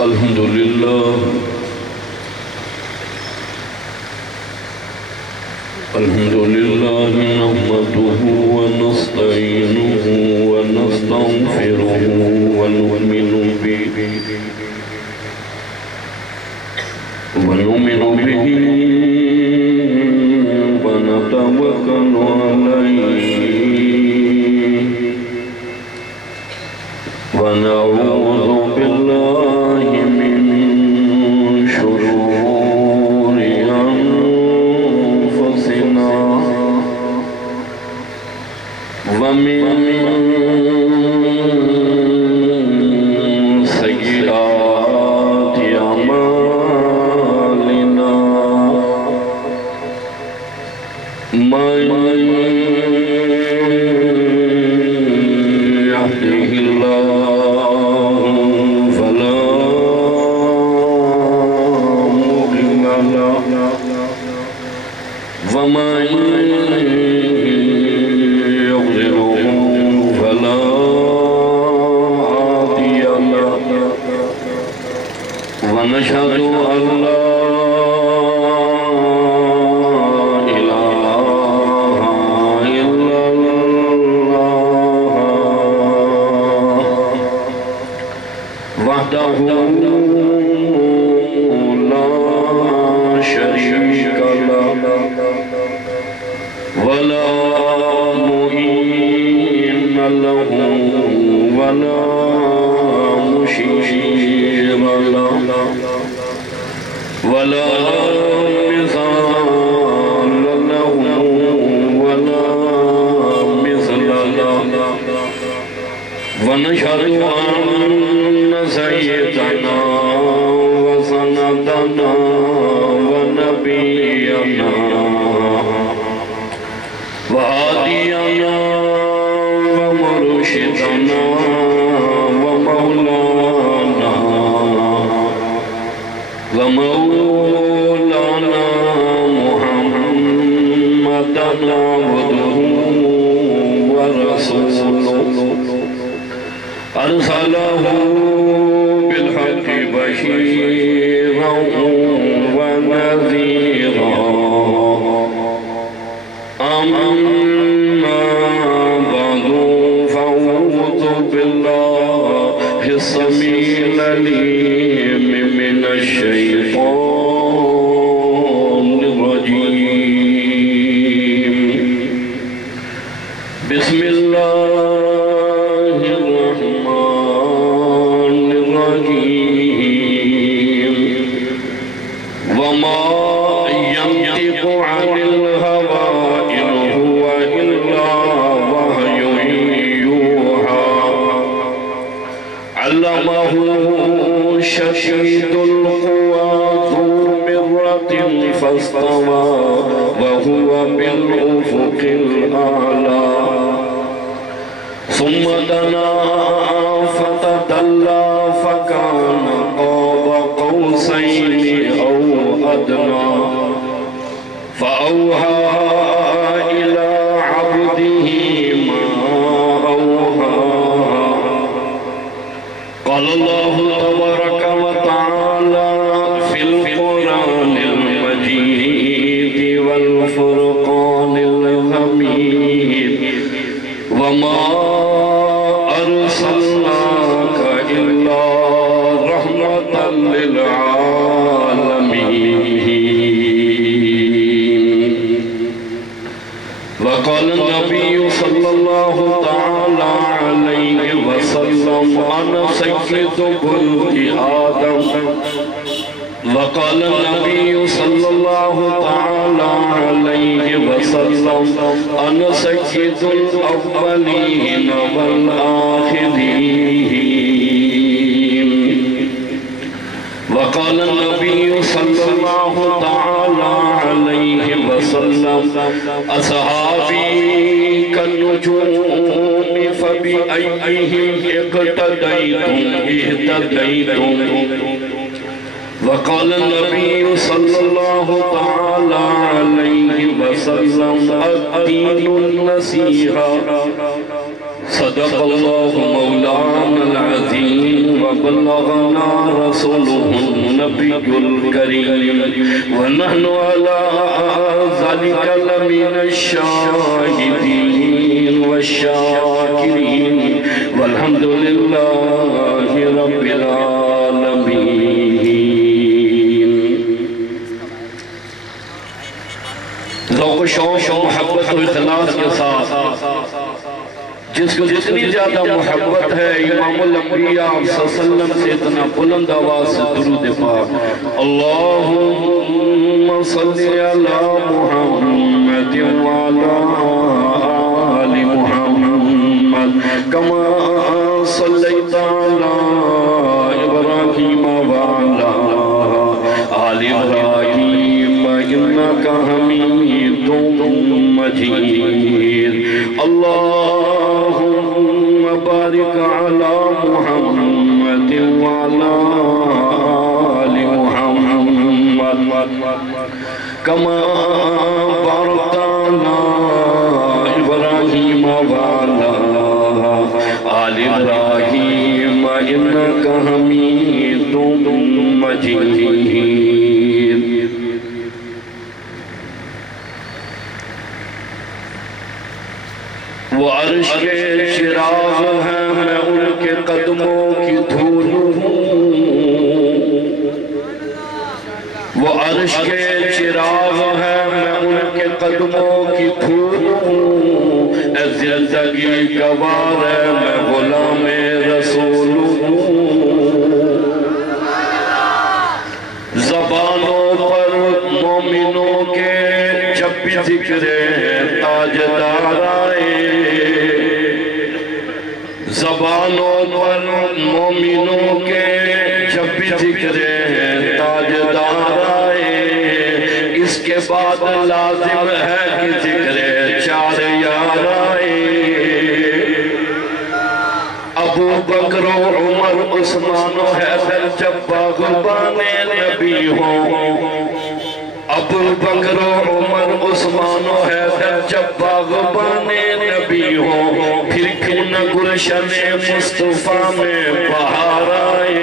الحمد لله نحمده ونستعينه ونستغفره ونؤمن به ونتوكل عليه ونعوذ بالله من شرور أنفسنا ومن سيئات أعمالنا من يهده الله فلا مضل له ومن يضلله فلا هادي له ونشهد أن لا وحده لا شريك له ولا معين له ولا مشير له ولا مثال له ولا مثل له ونشهد أن سيدنا وسندنا ونبينا وهادينا ومرشدنا ومولانا محمدا عبده ورسوله أرسله بالحق بشيرا ونذيرا أما بعد فأعوذ بالله السميع العليم من الشيطان الرجيم بسم الله الرحمن الرحيم وما ينطق عن الهوى إن هو إلا وحي يوحى علمه شديد القوى ذو مرة فاستوى وهو بالأفق الأعلى ثم دنا فتدلى فكان قاب قوسين أو أدنى فأوحى إلى عبده ما أوحى قال الله تبارك وتعالى في القرآن المجيد والفرقان الحميد وما أرسلناك إلا رحمة للعالمين وقال النبي صلى الله تعالى عليه وسلم أنا سيد ولد آدم وقال النبي صلى الله تعالى عليه وسلم أنا سيد الأولين والآخرين وقال النبي صلى الله تعالى عليه وسلم أصحابي كالنجوم فبأيهم اهتديتم وقال النبي صلى الله تعالى عليه وسلم الدين النصيحة صدق الله مولانا العظيم وبلغنا رسوله النبي الكريم ونحن على ذلك لمن الشاهدين والشاكرين والحمد لله رب العالمين. ذوق و شوق و محبت و اخلاص کے ساتھ جس کو جتنی زیادہ محبت ہے امام الانبیاء صلی اللہ علیہ وسلم سے اتنا بلند آواز سے درود پاک. اللہم صلی علی محمد وعلی آل محمد کما صلیت علی ابراہیم وعلی آل ابراہیم انک حمید مجید. اللہم بارک علی محمد وعلی آل محمد کما بارکت علی ابراہیم وعلی آل ابراہیم انک حمید مجید. وہ عرش کے چراغ ہیں میں ان کے قدموں کی دھول ہوں. وہ عرش کے چراغ ہیں میں ان کے قدموں کی دھول ہوں. اے زندگی گوار ہے میں غلام رسول ہوں. زبانوں پر مومنوں کے جب بھی ذکر تاجدار آئے. زبانوں پر مومنوں کے جب بھی ذکر تاجدار آئے. اس کے بعد لازم ہے کہ ذکر چار یار آئے. ابو بکر و عمر عثمان و حیدر جب باغبان نبی ہوں. ابو بکر و عمر عثمان و حیدر جب باغبان نبی ہوں. پھر کیوں نہ گلشن مصطفیٰ میں بہار آئے.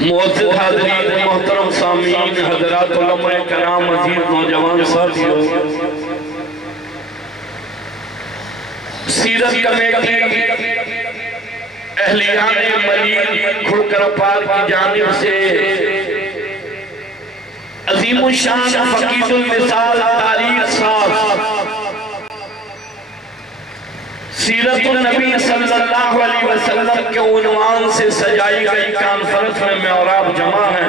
معزز حاضرین محترم سامعین حضرات علماء کرام عزیز نوجوان ساتھیوں، سیرت کمیٹی اہلیان ملید کھوکرپار کی جانب سے عظیم الشان فقید المثال تاریخ ساز سیرت النبی صلی اللہ علیہ وسلم کے عنوان سے سجائی گئی کانفرنس میں اور جمع ہیں.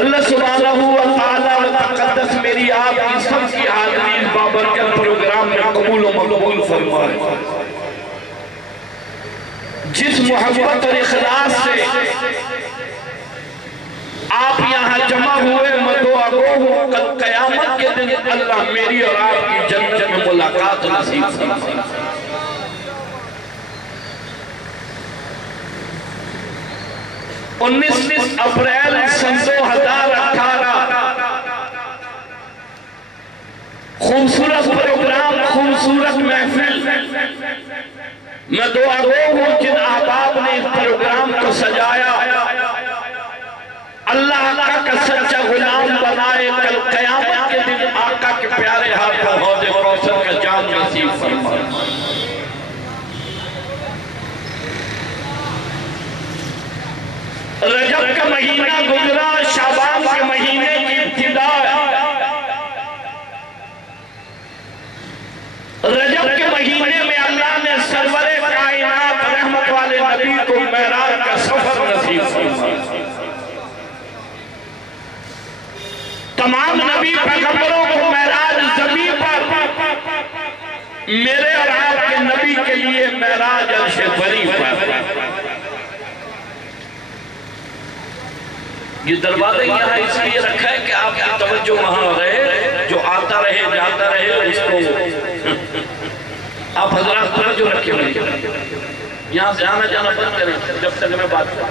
اللہ سبحانہ و تعالیٰ و تقدس میری آپ کی سب کی حاضری بابرکت پروگرام میں قبول و مقبول فرمائے. جس محبت اور اخلاص سے آپ یہاں جمع ہوئے میں دعا گو ہوں کل قیامت کے دن اللہ میری اور آپ کی جنت میں ملاقات نصیب فرمائے. 19 اپریل سن 2018 خوبصورت پروگرام، خوبصورت محفل. میں دعا گو ہوں جن احباب نے اس پروگرام کو سجایا اللہ آقا کا سچا غلام بنائے. کل قیامت کے دن آقا کے پیارے ہاتھوں حوض کوثر کا جام نصیب فرمائے. رجب کا مہینہ گزرا، شعبان کے مہینے کی ابتدا. رجب کے مہینے میں اللہ نے سرور کائنات رحمت والے نبی کو معراج کا سفر نصیب فرمایا. تمام نبی پیغمبروں کو معراج زمین پر، میرے اور آپ کے نبی کے لیے معراج عرش بری پر. یہ دروازے یہاں اس لیے رکھا ہے کہ آپ کی توجہ وہاں رہے. جو آتا رہے جاتا رہے اس کو آپ حضرات توجہ رکھیں. یہاں سے آنا جانا بند کریں جب تک میں بات کروں.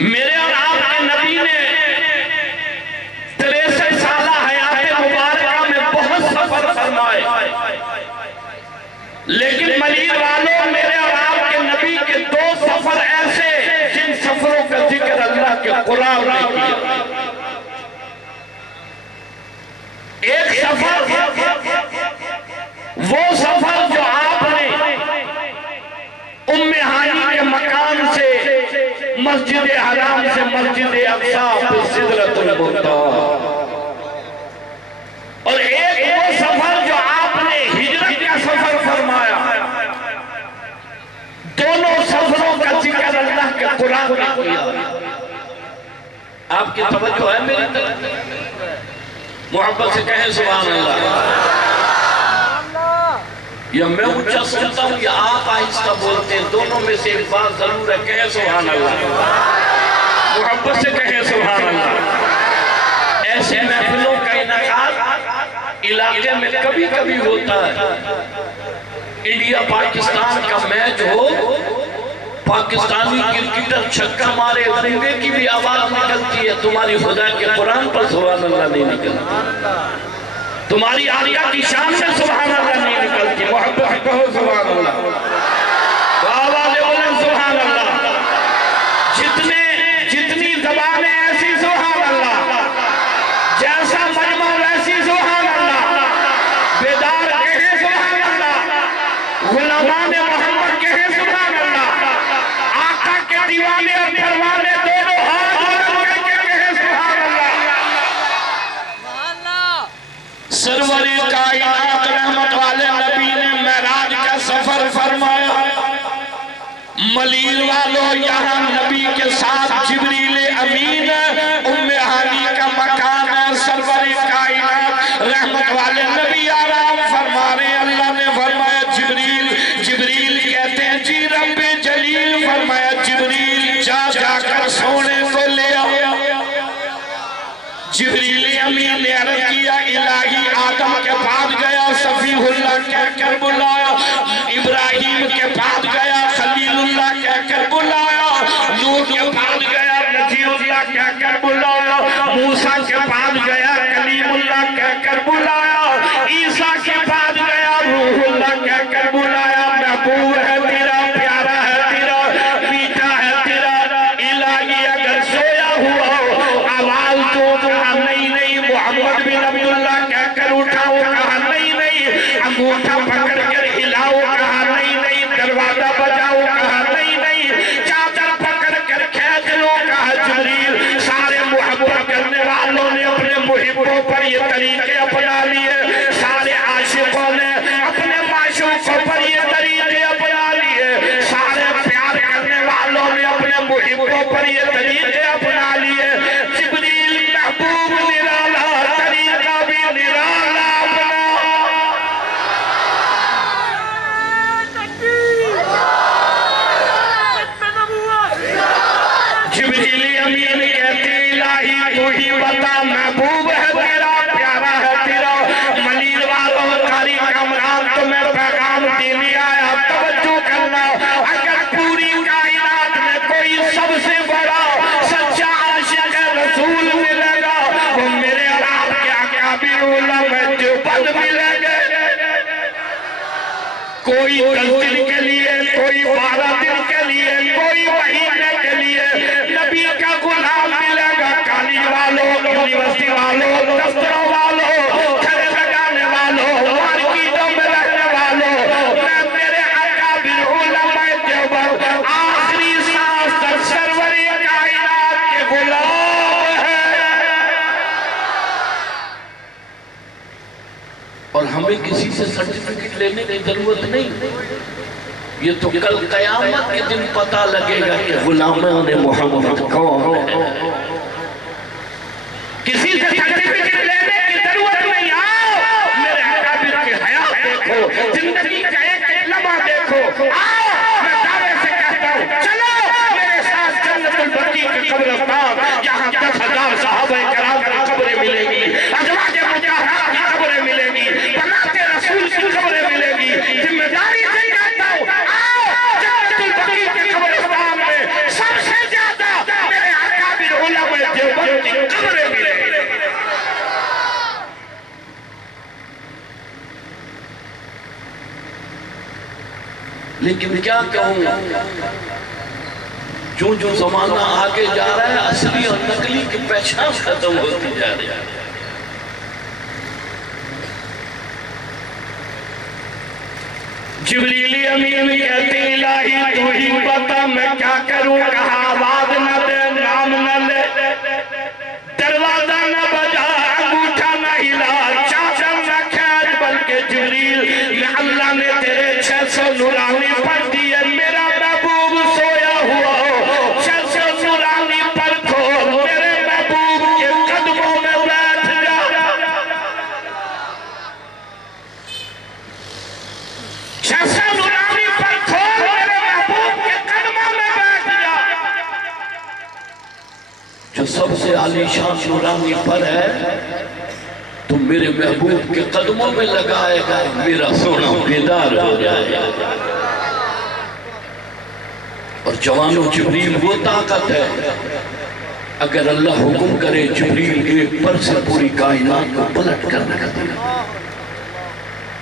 میرے اور آپ کے نبی نے 63 سالہ حیات مبارکہ میں لیکن ملیر والوں میرے اور آپ کے نبی کے دو سفر ایسے جن سفروں کا ذکر اللہ کے قرآن نے کیا. ایک سفر وہ سفر جو آپ نے ام ہانی کے مکان سے مسجد حرام سے مسجد اقصی سدرۃ المنتہی، اور ایک وہ سفر جو آپ نے ہجرت کا سفر فرمایا. دونوں سفروں کا ذکر اللہ کے قرآن نے کیا. آپ کی توجہ ہے میری طرف؟ محبت سے کہیں سبحان اللہ. یا میں اونچا سنتا ہوں یا آپ آہستہ بولتے ہیں، دونوں میں سے ایک بات ضرور ہے، کہیں سبحان اللہ. محبت سے کہیں سبحان اللہ. ایسے محفلوں کا انعقاد علاقے میں کبھی کبھی ہوتا ہے. انڈیا پاکستان کا میچ ہو، پاکستانی کرکٹر چھکا مارے، گونگے کی بھی آواز نکلتی ہے، تمہاری خدا کے قرآن پر سبحان اللہ نہیں نکلتی، تمہاری آقا کی شان سے سبحان اللہ نہیں نکلتی. محبت کہو سبحان اللہ. آواز بولیں سبحان اللہ. جتنی زبانیں ایسی سبحان اللہ، جیسا مجمع ویسی سبحان اللہ. بیدار کہیں سبحان اللہ، غلامان محمد کہیں سبحان اللہ، آقا کے دیوانے اور پروانے دونوں ہاتھ بلند کر کے کہیں سبحان اللہ. سرور کائنات رحمت والے نبی نے معراج کا سفر فرمایا. ملیر والوں یہاں نبی کے ساتھ جبریل امین ام ہانی کا مکان ہے. سرور کائنات رحمت والے نبی آرام فرما رہے. اللہ نے فرمایا جبریل کہتے ہیں جی رب جلیل، فرمایا جبریل جا کر سونے کو لے آیا. جبریل امین نے عرض کیا الہی آدم کے پاس گیا، صفیہ اللہ کہہ کر بلایا، ابراہیم کے پاس گیا، خلیل اللہ کہہ کر بلایا، نوح کے پاس گیا، نبی اللہ کہہ کر بلایا، موسیٰ کے پاس گیا، کلیم اللہ کہہ کر بلایا، عیسیٰ کے پاس گیا، روح اللہ کہہ کر بلایا. محبوب ہے تیرا، پیارا ہے تیرا، میٹھا ہے تیرا. الہی اگر سویا ہوا ہو آواز تو نہیں، محمد بن عبداللہ کہہ کر اٹھاؤ، کہا نہیں، انگوٹھا پکڑ کر ہلاؤ، کہا نہیں، دروازہ بجاؤ، کہا نہیں، چادر پکڑ کر کھینچ لو، کہا جبریل. سارے محبت کرنے والوں نے اپنے محبوں پر یہ طریقے اپنا لیے، سارے عاشقوں نے اپنے معشوقوں پر یہ طریقے اپنا لیے، سارے پیار کرنے والوں نے اپنے محبوں پر یہ طریقے اپنا لیے. جبریل محبوب نرالا، طریقہ بھی نرالا اپنا. جبریل امین کہتے الہی تو ہی بتا، محبوب ہے تیرا، پیارا ہے تیرا. ملیر والوں قاری کامران تمہیں پیغام دینے آیا. توجہ کرنا، اگر پوری کائنات میں کوئی سب سے بڑا سچا عاشق رسول ملے گا، وہ میرے اور آپ کے اکابر علماء دیوبند ملے گے. کوئی 10 دن کے لیے، کوئی 12 دن کے لیے، کوئی مہینے کے لیے نبی کا غلام ملے گا. کالی والوں، یونیورسٹی والوں، دفتروں والوں، کھڑے لگانے والوں، مارکیٹوں میں رہنے والوں، میں میرے اکابر علماء دیوبند آخری سانس تک سرور کائنات کے غلام ہیں. اور ہمیں کسی سے سرٹیفکیٹ لینے کی ضرورت نہیں. یہ تو کل قیامت کے دن پتہ لگے گا کہ غلامان محمد کون ہے. کسی سے سرٹیفکیٹ لینے کی ضرورت نہیں. آؤ میرے اکابر کی حیات دیکھو، زندگی کا ایک لمحہ دیکھو. آؤ میں دعوے سے کہتا ہوں، چلو میرے ساتھ جنت البقیع کی قبرستان، یہاں 10,000 صحابہ کرام کی قبریں ملیں گی، ازواج مطہرات کی قبریں ملیں گی، بنات رسول کی قبریں ملیں گی. ذمہ داری سے کہتا ہوں، آؤ جنت البقیع کی قبرستان میں سب سے زیادہ میرے اکابر علماء دیوبند کی قبریں ملیں گی. لیکن کیا کہوں، جو جو زمانہ آگے جا رہا ہے اصلی اور نقلی کی پہچان ختم ہوتی جا رہی ہے۔ جبریل امین کہتے الہی تو ہی بتا میں کیا کروں، کہا آواز نہ دے، نام نہ لے، دروازہ نہ بجا، انگوٹھا نہ ہلا، چاچر نہ کھینچ، بلکہ جبریل میں اللہ نے تیرے 600 نورانی پڑھ دیے، میرا محبوب سویا ہوا ہو، 600 نورانی پر کھول، میرے محبوب کے قدموں میں بیٹھ جا۔ 600 نورانی پر کھول، میرے محبوب کے قدموں میں بیٹھ جا۔ جو سب سے عالی شان نورانی پر ہے تو میرے محبوب کے قدموں میں لگائے گا، میرا سونا بیدار ہو جائے گا۔ اور جوانو جبریل وہ طاقت ہے، اگر اللہ حکم کرے جبریل ایک پر سے پوری کائنات کو پلٹ کر رکھ دے۔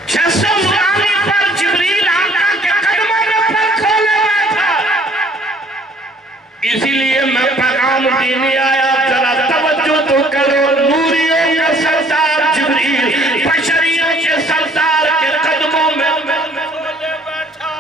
600 نورانی پر جبریل آقا کے قدموں میں پر کھولے بیٹھا۔ اسی لیے میں پیغام دینے آیا، ذرا توجہ تو کرو، نوریوں کا سردار جبریل بشریوں کے سردار کے قدموں میں بیٹھا۔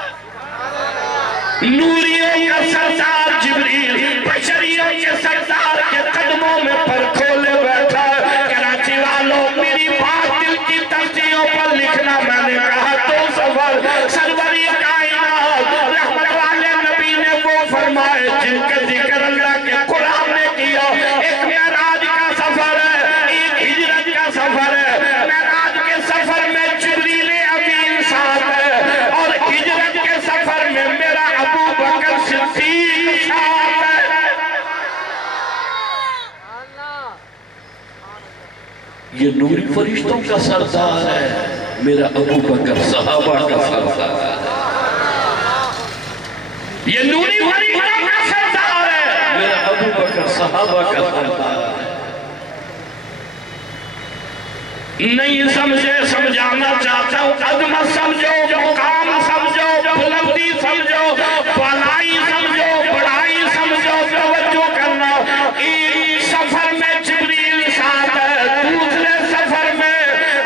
نوریوں کا سردار جبریل بشریوں کے سردار کے قدموں میں پر کھولے بیٹھا۔ کراچی والوں میری بات دل کی ترجیحوں پر لکھنا، میں نے کہا تو سفر سروری کائنات رحمت والے نبی نے وہ فرمائے جن کا ذکر اللہ کے قرآن نے کیا۔ ایک معراج کا سفر ہے، ایک ہجرت کا سفر ہے۔ معراج کے سفر میں جبریل امین ساتھ ہے، اور ہجرت کے سفر میں میرا ابو بکر صدیق ساتھ ہے۔ یہ نوری فرشتوں کا سردار ہے، میرا ابو بکر صحابہ کا سردار ہے۔ یہ نوری فرشتوں کا سردار ہے، میرا ابو بکر صحابہ کا سردار ہے۔ نہیں سمجھے سمجھانا چاہتا ہوں، عظمت سمجھو، مقام سمجھو، بلندی سمجھو، بالائی سمجھو، بڑائی سمجھو، توجہ کرنا۔ ایک سفر میں جبریل ساتھ ہے، دوسرے سفر میں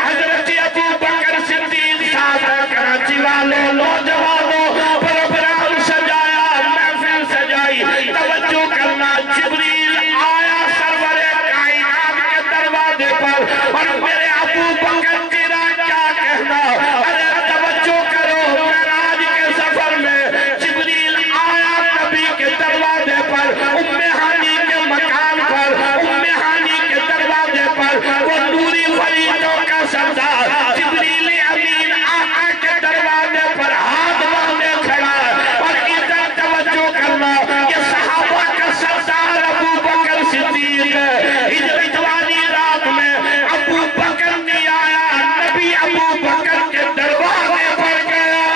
حضرت ابو بکر صدیق ساتھ ہے۔ کراچی والوں نوجوانوں پروگرام سجایا، محفل سجائی، توجہ کرنا۔ جبریل آیا سرور کائنات کے دروازے پر، اور میرے ابو بکر تیرا کیا کہنا؟ ارے توجہ کرو، معراج کے سفر میں جبریل آیا نبی کے دروازے پر، ام ہانی کے مکان پر، ام ہانی کے دروازے پر، وہ نوری فرشتوں کا سردار جبریل امین آقا کے دروازے پر ہاتھ باندھے کھڑا ہے۔ اور ادھر توجہ کرنا، یہ صحابہ کا سردار ابو بکر صدیق ہے۔ ہجرت والی رات میں ابو بکر نہیں آیا، نبی ابو بکر کے دروازے پر گیا۔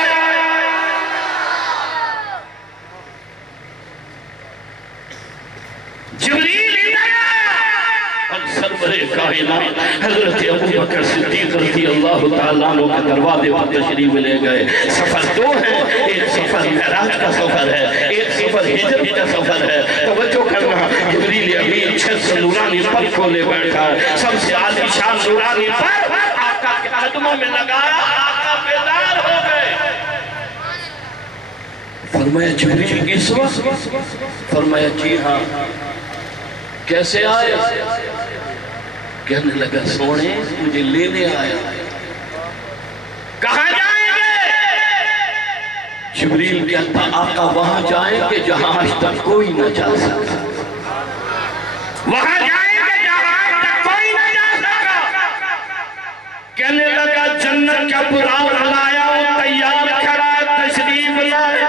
جبریل ادھر آیا، اور سرور کائنات حضرت ابو بکر صدیق رضی اللہ تعالیٰ عنہ کے دروازے پر تشریف لے گئے۔ سفر دو ہے، ایک سفر معراج کا سفر ہے، ایک سفر ہجرت کا سفر ہے۔ توجہ کرنا، جبریل امین 600 نورانی پر کھولے بیٹھا ہے، سب سے عالی شان نورانی پر آقا کے قدموں میں لگایا، آقا بیدار ہو گئے۔ فرمایا جبریل اس وقت؟ فرمایا جی ہاں۔ کیسے آئے؟ کہنے لگا سونے مجھے لینے آیا۔ کہاں جائیں گے؟ جبریل کہتا آقا وہاں جائیں گے جہاں آج تک کوئی نہ جا سکا، وہاں جائیں گے جہاں آج تک کوئی نہ جا سکا۔ کہنے لگا جنت کا براق لایا ہوں، تیار کھڑا ہے، تشریف لائے۔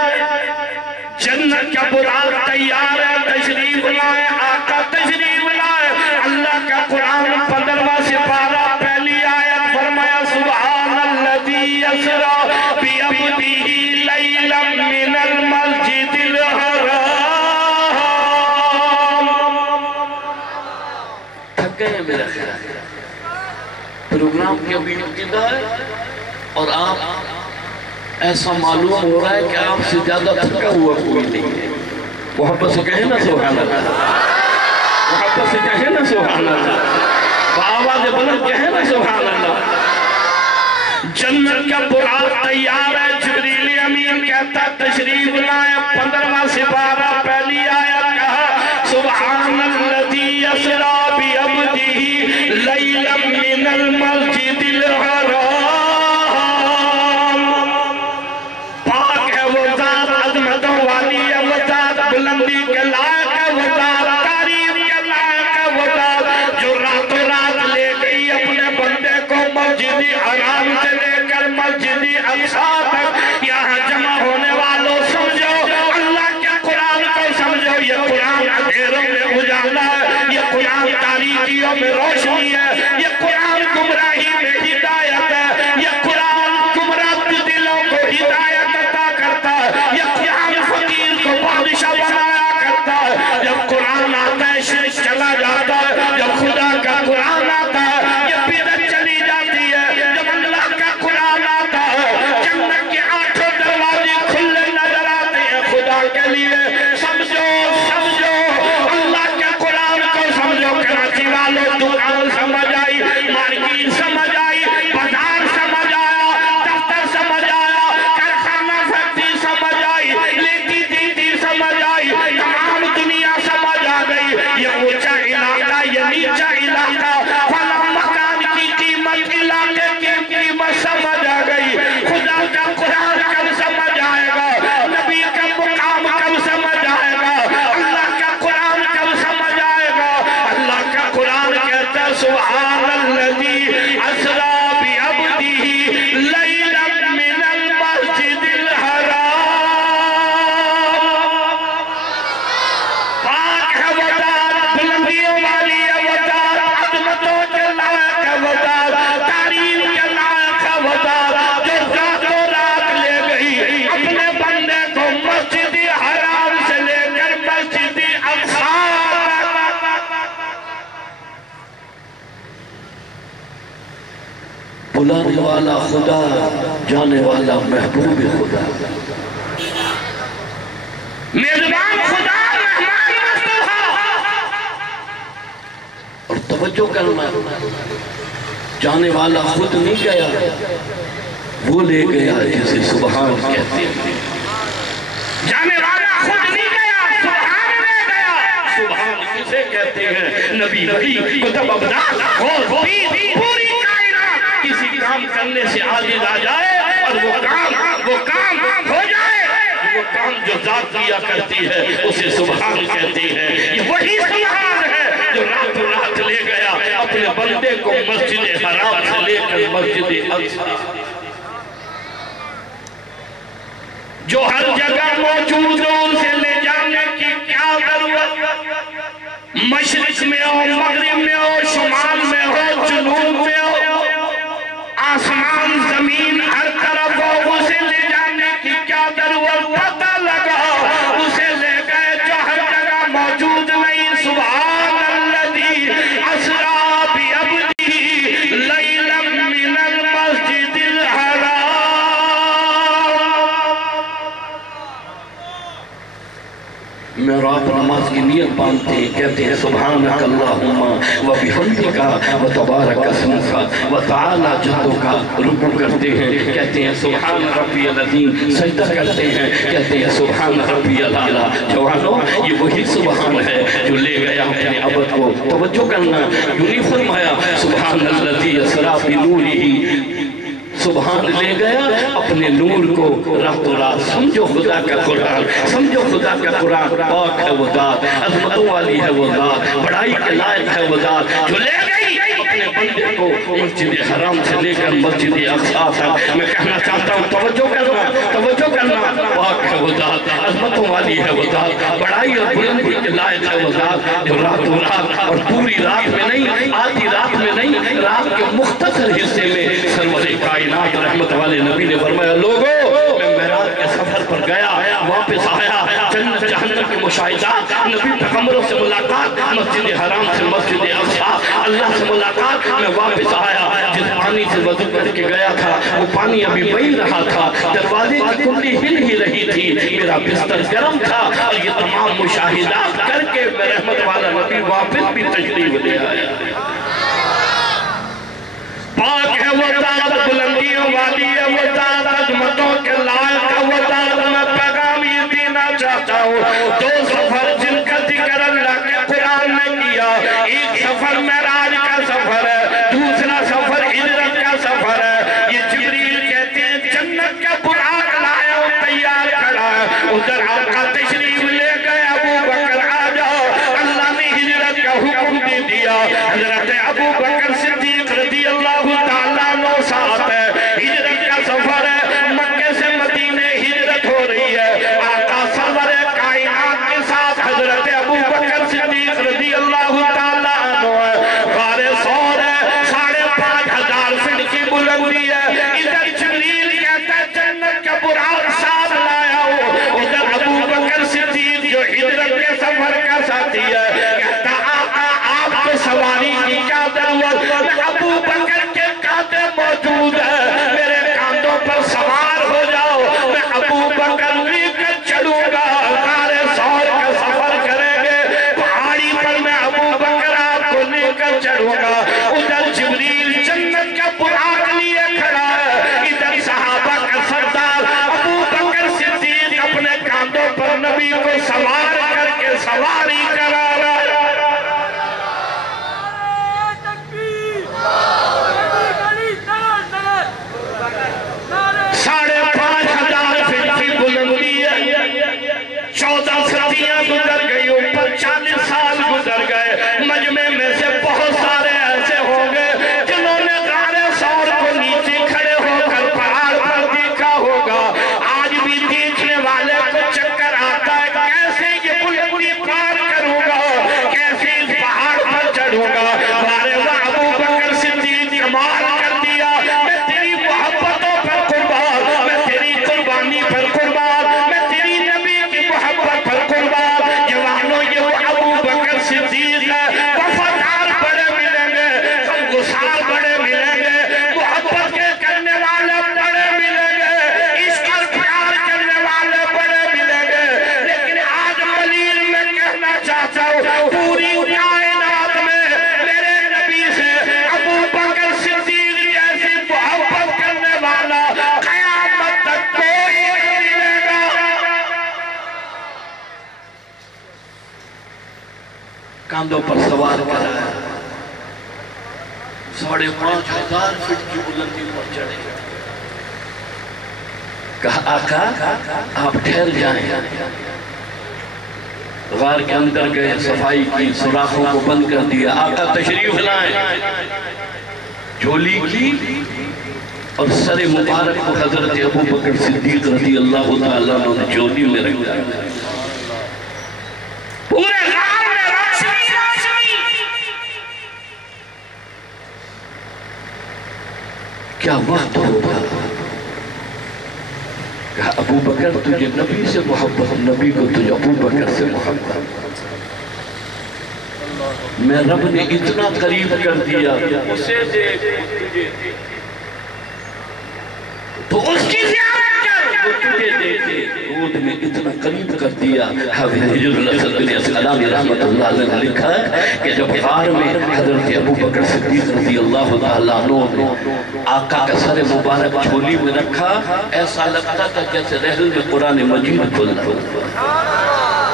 جنت کا براق تیار ہے، تشریف لائے، آقا تشریف لائے۔ اللہ کا قرآن 15واں سپارہ پہلی آیت فرمایا سبحان الذی اسریٰ بعبدہ لیلا من المسجد الحرام۔ تھک گئے میرا خیال، پروگرام کی ابھی ابتدا ہے اور آپ ایسا معلوم ہو رہا ہے کہ آپ سے زیادہ تھکا ہوا کوئی نہیں ہے. محبت سے کہیں نا سبحان اللہ, محبت سے کہیں نا سبحان اللہ, بآواز بلند کہیں نا سبحان اللہ. جنت کا براق تیار ہے, جبریل امین کہتا تشریف لائے. 15واں سپارہ پہلی آیت کہا سبحان الذی اسری بعبدہ لیلا من المسجد الحرام. پاک ہے وہ ذات, عظمتوں والی ہے وہ ذات, بلندی کے لائق ہے وہ ذات, تعریف کے لائق ہے وہ ذات, جو راتوں رات لے گئی اپنے بندے کو مسجد حرام سے لے کر مسجد اقصی تک. یہاں جمع ہونے والوں سمجھو اللہ کے قرآن کو سمجھو. یہ قرآن اندھیروں میں اجالا ہے, یہ قرآن تاریکیوں میں روشنی ہے, یہ قرآن گمراہی میں ہدایت ہے, یہ قرآن گمراہ دلوں کو ہدایت عطا کرتا ہے, یہ قرآن فقیر کو بادشاہ بنایا کرتا ہے. جب قرآن آتا ہے شرک چلا جاتا ہے, جب خدا کا قرآن آتا ہے یہ بدعت چلی جاتی ہے, جب اللہ کا قرآن آتا ہے جنت کے 8 دروازے کھلے نظر آتے ہیں خدا کے لیے. سمجھو سمجھو اللہ کے قرآن کو سمجھو. کراچی والوں دکان سمجھ آئی, مارکیٹ سمجھ آئی, بازار سمجھ آیا, دفتر سمجھ آیا, کارخانہ فیکٹری سمجھ آئی, لیٹی دیتی سمجھ آئی, تمام دنیا سمجھ آ گئی. یہ اونچا علاقہ, یہ نیچا علاقہ, فلاں مکان کی قیمت, علاقے کی قیمت سمجھ آ گئی. خدا کا قرآن کب سمجھ آئے گا, نبی کا مقام کب سمجھ آئے گا, اللہ کا قرآن کب سمجھ آئے گا. اللہ کا قرآن کہتا ہے سبحان الذی اسری بعبدہ لیلا من المسجد الحرام. پاک ہے وہ ذات, بلندیوں والی ہے وہ ذات, عظمتوں کے لائق ہے وہ ذات, تعریف کے لائق ہے وہ ذات, جو راتوں رات لے گئی اپنے بندے کو مسجد حرام سے لے کر مسجد اقصی تک. بلانے والا خدا, جانے والا محبوب خدا, میزبان خدا, مہمان مصطفیٰ. اور توجہ کرنا, جانے والا خود نہیں گیا, وہ لے گیا جسے سبحان کہتے ہیں. جانے والا خود نہیں گیا, سبحان لے گیا. سبحان کسے کہتے ہیں؟ نبی نبی کتب ابدال اور پوری کائنات کسی کام کرنے سے عاجز آ جائے اور وہ کام ہو جائے. وہ کام جو ذات کیا کرتی ہے اسے سبحان کہتے ہیں. یہ وہی سبحان ہے جو راتوں رات لے گیا اپنے بندے کو مسجد حرام سے لے کر مسجد اقصی, جو ہر جگہ موجود ہو اسے لے جانے کی کیا ضرورت. مشرق میں ہو, مغرب میں ہو, شمال میں ہو, جنوب میں ہو, آسمان زمین ہر طرف ہو, اسے لے جانے کی کیا ضرورت. پتہ لگا اسے لے گئے جو ہر جگہ موجود نہیں. سبحان الذی اسری بعبدہ لیلا من المسجد الحرام. معراج نماز کی نیت باندھتے ہیں, کہتے ہیں سبحانک اللہم و بحمدک و تبارک اسمک و تعالی جدک. رکوع کرتے ہیں, کہتے ہیں سبحان ربی العظیم. سجدہ کرتے ہیں, کہتے ہیں سبحان ربی الاعلیٰ. جوانو یہ وہی سبحان ہے جو لے گیا اپنے عبد کو. توجہ کرنا, یوں نہیں فرمایا سبحان الذی اسری بنورہ, سبحان لے گیا اپنے نور کو راتوں رات. سمجھو خدا کا قرآن, سمجھو خدا کا قرآن. پاک ہے وہ ذات, عظمتوں والی ہے وہ ذات, بڑائی کے لائق ہے وہ ذات, جو لے گئی اپنے بندے کو مسجد حرام سے لے کر مسجد اقصی تک. میں کہنا چاہتا ہوں توجہ کرنا, توجہ کرنا. پاک ہے وہ ذات, عظمتوں والی ہے وہ ذات, بڑائی اور بلندی کے لائق ہے وہ ذات, جو راتوں رات اور پوری رات میں نہیں, آدھی رات میں نہیں, رات کے مختصر حصے میں سرور کائنات رحمت والے نبی نے فرمایا لوگوں میں معراج کے سفر پر گیا, واپس آیا، جنت جہنم کے مشاہدات، نبی پیغمبروں سے ملاقات، مسجد حرام سے مسجد اقصی، اللہ سے ملاقات، میں واپس آیا، جس پانی سے وضو کر کے گیا تھا وہ پانی ابھی بہہ رہا تھا، دروازے کی کنڈی ہل ہی رہی تھی، میرا بستر گرم تھا، اور یہ تمام مشاہدات کر کے میں رحمت والا نبی واپس بھی تشریف لے آیا۔ پاک ہے وہ ذات بلندیوں والی ہے، وہ ذات عظمتوں کے لائق ہے، وہ ذات میں پیغام یہ دینا چاہتا ہوں۔ دو سفر جن کا ذکر اللہ کے قرآن نے کیا، ایک سفر معراج کا سفر ہے، دوسرا سفر ہجرت کا سفر ہے۔ یہ جبریل کہتے ہیں جنت کا براق لایا اور تیار کھڑا ہے، ادھر آقا تشریف لے گئے، ابو بکر آ جاؤ، اللہ نے ہجرت کا حکم دے دیا۔ حضرت ابو بکر صدیق رضی اللہ تعالیٰ عنہ ساتھ ہے، ہجرت کا سفر ہے، مکہ سے مدینے ہجرت ہو رہی ہے، آقا سرور کائنات کے ساتھ حضرت ابو بکر صدیق رضی اللہ تعالیٰ عنہ ہے، غار ثور ہے، 5,500 فٹ کی بلندی ہے، ادھر جبریل کہتا ہے جنت کا براق ساتھ لایا ہو، ادھر ابو بکر صدیق جو ہجرت کے سفر کا ساتھی ہے کہتا آقا آپ کو سواری کی کیا ضرورت، ابو بکر کے کانٹے موجود ہیں، میرے کانٹوں پر سوار ہو جاؤ، میں ابو بکر لے کر چڑھوں گا، غار ثور کا سفر کریں گے، پہاڑی پر میں ابو بکر آپ کو لے کر چڑھوں گا۔ ادھر جبریل جنت کا براق لیے کھڑا ہے، ادھر صحابہ کا سردار ابو بکر صدیق اپنے کانٹوں پر نبی کو سوار کر کے سواری کرا رہا ہے۔ 5,500 فٹ کی بلندی ہے، 14 صدیاں گزر گئی، اوپر 40 سال گزر گئے، مجمع میں سے بہت سارے ایسے ہوں گے جنہوں نے غار ثور کو نیچے کھڑے ہو کر پہاڑ پر دیکھا ہوگا، آج بھی دیکھنے والے کو چکر آتا ہے کیسے یہ بلندی پار کروں گا، کیسے اس پہاڑ پر چڑھوں گا۔ بارے وہ ابو بکر صدیق کمال کر دیا، میں تیری محبتوں پر قربان، میں تیری قربانی پر قربان، میں تیری نبی کی محبت پر قربان۔ جوانوں یہ وہ ابو بکر صدیق ہے، وفادار بڑے ملیں گے، غمگسار بڑے ملیں گے، محبت کے کرنے والے بڑے ملیں گے، عشق اور پیار کرنے والے بڑے ملیں گے، لیکن آج ملیل میں کہنا چاہتا ہوں پوری کائنات میں میرے نبی سے ابو بکر صدیق جیسی محبت کرنے والا قیامت تک کوئی نہیں ملے گا۔ کاندھوں پر سوار کرا ہے، 5,500 فٹ کی بلندی پر چڑھے، کہا آقا آپ ٹھہر جائیں، غار کے اندر گئے، صفائی کی، سوراخوں کو بند کر دیا، آقا تشریف لائیں، جھولی کی اور سر مبارک کو حضرت ابو بکر صدیق رضی اللہ تعالیٰ عنہ نے جھولی میں رکھا، پورے غار میں روشنی، کیا وقت ہوگا؟ کہا ابو بکر تجھے نبی سے محبت، نبی کو تجھے ابو بکر سے محبت، میں رب نے اتنا قریب کر دیا، اسے دیکھ تجھے دیکھ، تو اس کی زیارت کر، وہ تجھے دیکھے، دودھ میں اتنا قریب کر دیا۔ حافظ حجر الاسد بن اسقلانی رحمت اللہ علیہ نے لکھا ہے کہ جب غار میں حضرت ابو بکر صدیق رضی اللہ تعالیٰ عنہ نے آقا کا سر مبارک جھولی میں رکھا، ایسا لگتا تھا جیسے رحل میں قرآن مجید کھلا ہوا،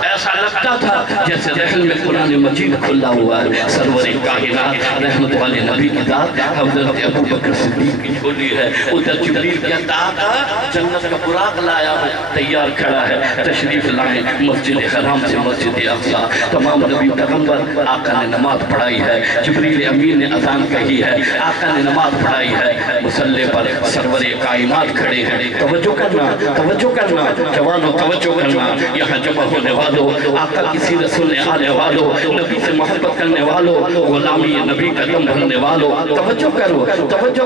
ایسا لگتا تھا جیسے رحل میں قرآن مجید کھلا ہوا ہے۔ سرور کائنات رحمت والے نبی کی ذات حضرت ابو بکر صدیق کی جھولی ہے، ادھر جبریل کہتا آقا جنت کا براق لایا ہے، تیار کھڑا ہے، تشریف لائیں، مسجد حرام سے مسجد اقصی، تمام نبی پیغمبر، آقا نے نماز پڑھائی ہے، جبریل امین نے اذان کہی ہے، آقا نے نماز پڑھائی ہے، مصلی پر سرور کائنات کھڑے ہیں، توجہ کرنا، توجہ کرنا، جوانوں توجہ کرنا، یہاں جمع ہونے والوں، آقا آقا کی سیرت سننے آنے والوں، نبی سے محبت کرنے والوں، غلامی نبی کا دم بھرنے والوں، توجہ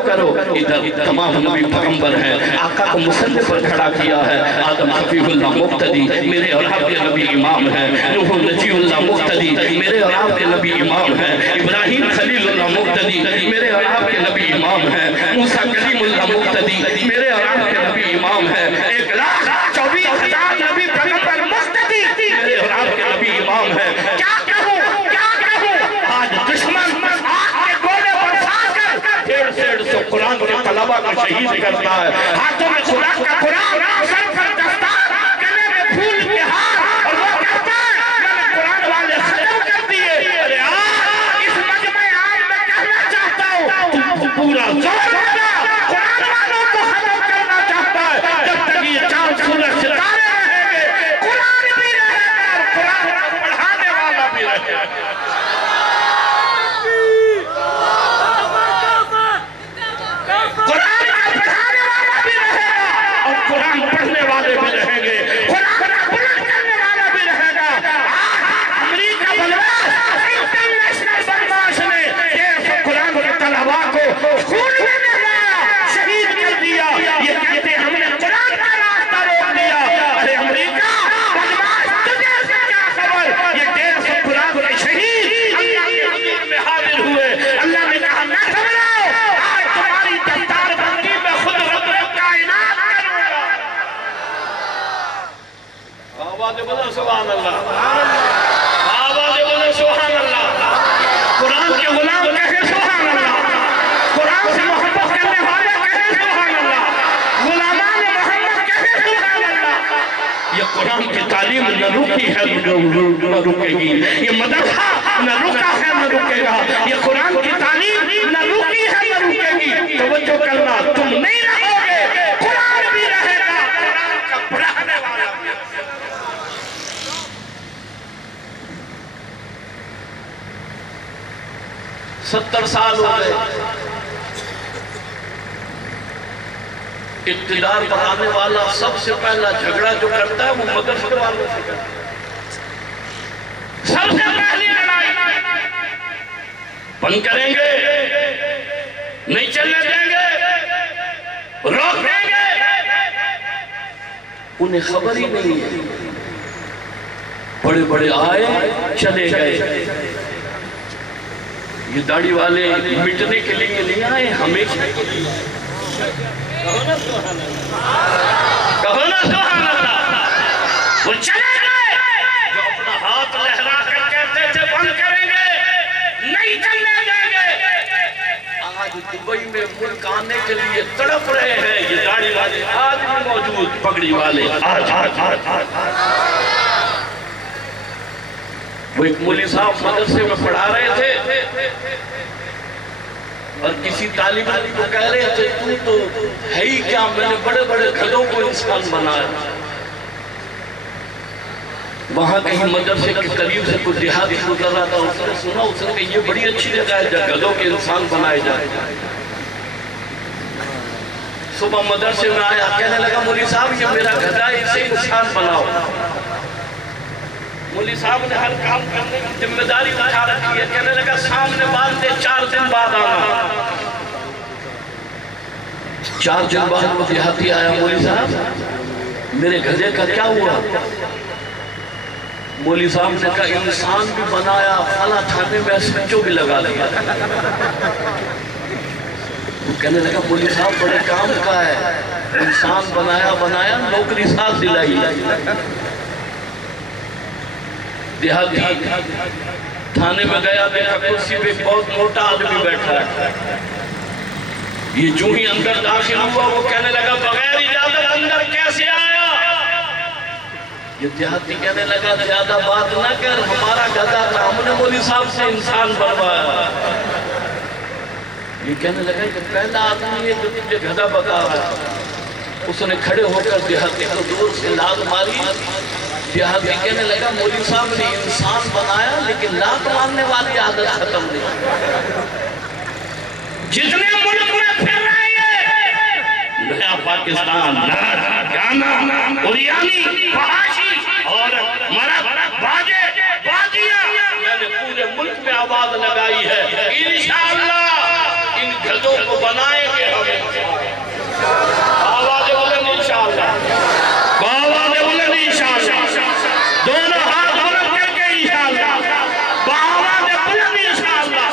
کرو، ادھر تمام نبی پیغمبر ہیں، آقا کو مصنف پر کھڑا کیا ہے، آدم صفی اللہ مقتدی میرے اور آپ کے نبی امام ہیں، نوح نجی اللہ مقتدی میرے اور آپ کے نبی امام ہیں، ابراہیم خلیل اللہ مقتدی میرے اور آپ کے نبی امام ہیں، موسیٰ کلیم اللہ مقتدی میرے اور آپ کے نبی امام ہیں، 1,24,000 نبی پیغمبر مقتدی میرے اور آپ کے نبی امام ہیں۔ کیا کہوں آج دشمن آگ کے گولے برسا کر 150 قرآن کے طلبہ کا شہید کرتا ہے، ہاتھوں میں خدا کا قرآن، سر پر دستار، گلے میں پھول کے ہار، اور وہ کہتا ہے میں نے قرآن والے ختم کر دیے۔ ارے آج اس مجمع عام میں کہنا چاہتا ہوں تو پورا زور ہوگا قرآن والوں کو ختم کرنا چاہتا ہے، جب تک یہ چاند سورج ستارے رہیں گے قرآن بھی رہے گا اور قرآن کو پڑھانے والا بھی رہے گا۔ قرآن کا پڑھانے والا بھی رہے گا اور قرآن پڑھنے والے بھی رہیں گے، قرآن کا بلند کرنے والا بھی رہے گا۔ امریکہ بلواس انٹرنیشنل بدماش نے 150 قرآن کے طلباء کو خون میں لگایا، شہید کر دیا، یہ کہتے ہیں ہم نے قرآن کا راستہ روک دیا۔ ارے امریکہ بدماش تجھے سے کیا خبر، یہ 150 قرآن کے شہید اللہ کے حضور میں حاضر ہوئے، اللہ نے کہا نہ گھبراؤ، آج تمہاری دستار بندی میں خود رب کائنات کروں گا۔ آواز بولو سبحان اللہ، آواز بولو سبحان اللہ، قرآن کے غلام کہے سبحان اللہ، قرآن سے محبت کرنے والے کہے سبحان اللہ، غلامان محمد کہے سبحان اللہ۔ یہ قرآن کی تعلیم نہ رکی ہے نہ رکے گی، یہ مدرسہ نہ رکا ہے نہ رکے گا، یہ قرآن کی تعلیم نہ رکی ہے نہ رکے گی۔ توجہ کرنا، تم نہیں رہو گے، قرآن بھی رہے گا، قرآن کا پڑھانے والا بھی رہے گا۔ 70 سال ہو گئے، اقتدار بنانے والا سب سے پہلا جھگڑا جو کرتا ہے وہ مدرسے والوں سے کرتا ہے۔ سب سے پہلی لڑائی بند کریں گے، نہیں چلنے دیں گے، روک دیں گے، انہیں خبر ہی نہیں ہے، بڑے بڑے آئے چلے گئے، یہ داڑھی والے مٹنے کے لیے نہیں آئے، ہمیشہ کے لیے آئے۔ کہو نا سبحان اللہ، کہو نا سبحان اللہ، وہ چلے گئے جو اپنا ہاتھ لہرا کر کہتے تھے بند کریں گے، نہیں چلنے دیں گے۔ آج دبئی میں ملک آنے کے لیے تڑپ رہے ہیں یہ داڑھی والے، آج بھی موجود پگڑی والے، آج وہ ایک مولی صاحب مدرسے میں پڑھا رہے تھے اور کسی طالب علم کو کہہ رہے تھے تو ہے ہی کیا، میں نے بڑے بڑے گدھوں کو انسان بنایا۔ وہاں کہیں مدرسے کے قریب سے کوئی دیہاتی گزر رہا تھا، اس نے سنا، اس نے کہا یہ بڑی اچھی جگہ ہے جہاں گدھوں کے انسان بنائے جائے۔ صبح مدرسے میں آیا، کہنے لگا مولی صاحب یہ میرا گدھا ہے، اسے انسان بناؤ۔ مولی صاحب نے ہر کام کرنے کی ذمہ داری اٹھا رکھی ہے، کہنے لگا سامنے باندھ دے، 4 دن بعد آنا۔ 4 دن بعد وہ دیہاتی آیا، مولی صاحب میرے گدھے کا کیا ہوا؟ مولی صاحب نے کہا انسان بھی بنایا، فلاں تھانے میں سوئچوں بھی لگا دیا۔ وہ کہنے لگا مولی صاحب بڑے کام کا ہے، انسان بنایا نوکری ساتھ دلائی۔ دیہاتی تھانے میں گیا، دیکھا کرسی پہ بہت موٹا آدمی بیٹھا ہے، یہ جو ہی اندر داخل ہوا وہ کہنے لگا بغیر اجازت اندر کیسے آیا؟ یہ دیہاتی کہنے لگا زیادہ بات نہ کر، ہمارا گدھا تھا، ہم نے مولی صاحب سے انسان بنوایا۔ یہ کہنے لگا کہ پہلا آدمی ہے جو تجھے گدھا بتا رہا ہے۔ اس نے کھڑے ہو کر دیہاتی کو دور سے لات ماری۔ دیہاتی کہنے لگا مولی صاحب نے انسان بنایا لیکن لات مارنے والی عادت ختم نہیں۔ جتنے ملک میں پھر رہے ہیں، نیا پاکستان، گانا، اوریانی، فحاشی اور مرد بازیاں میں نے پورے ملک میں آواز لگائی ہے، انشاءاللہ ان گھدوں کو بنائیں گے ہم آواز بلند انشاءاللہ، آواز بلند انشاءاللہ، دونوں ہاتھ بلند کر کے انشاءاللہ، آواز بلند انشاءاللہ۔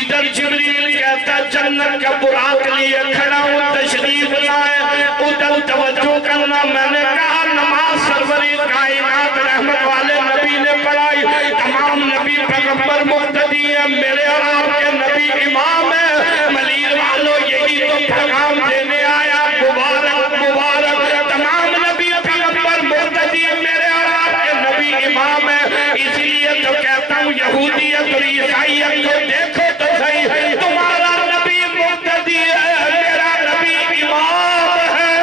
ادھر جبریل کہتا جنت کا براق لیے کھڑا ہوں تشریف لائے، ادھر توجہ کرنا، میں نے کہا نماز سروری کائنات رحمت والے نبی نے پڑھائی، تمام نبی پیغمبر مقتدی ہیں، میرے اور آپ کے نبی امام ہیں، ملیر والوں یہی تو پیغام دینے آیا، مبارک مبارک، تمام نبی پیغمبر مقتدی ہیں، میرے اور آپ کے نبی امام ہیں، اس لیے تو کہتا ہوں یہودیت اور عیسائیت کو دیکھو تو صحیح، تمہارا نبی مقتدی ہے، میرا نبی امام ہے،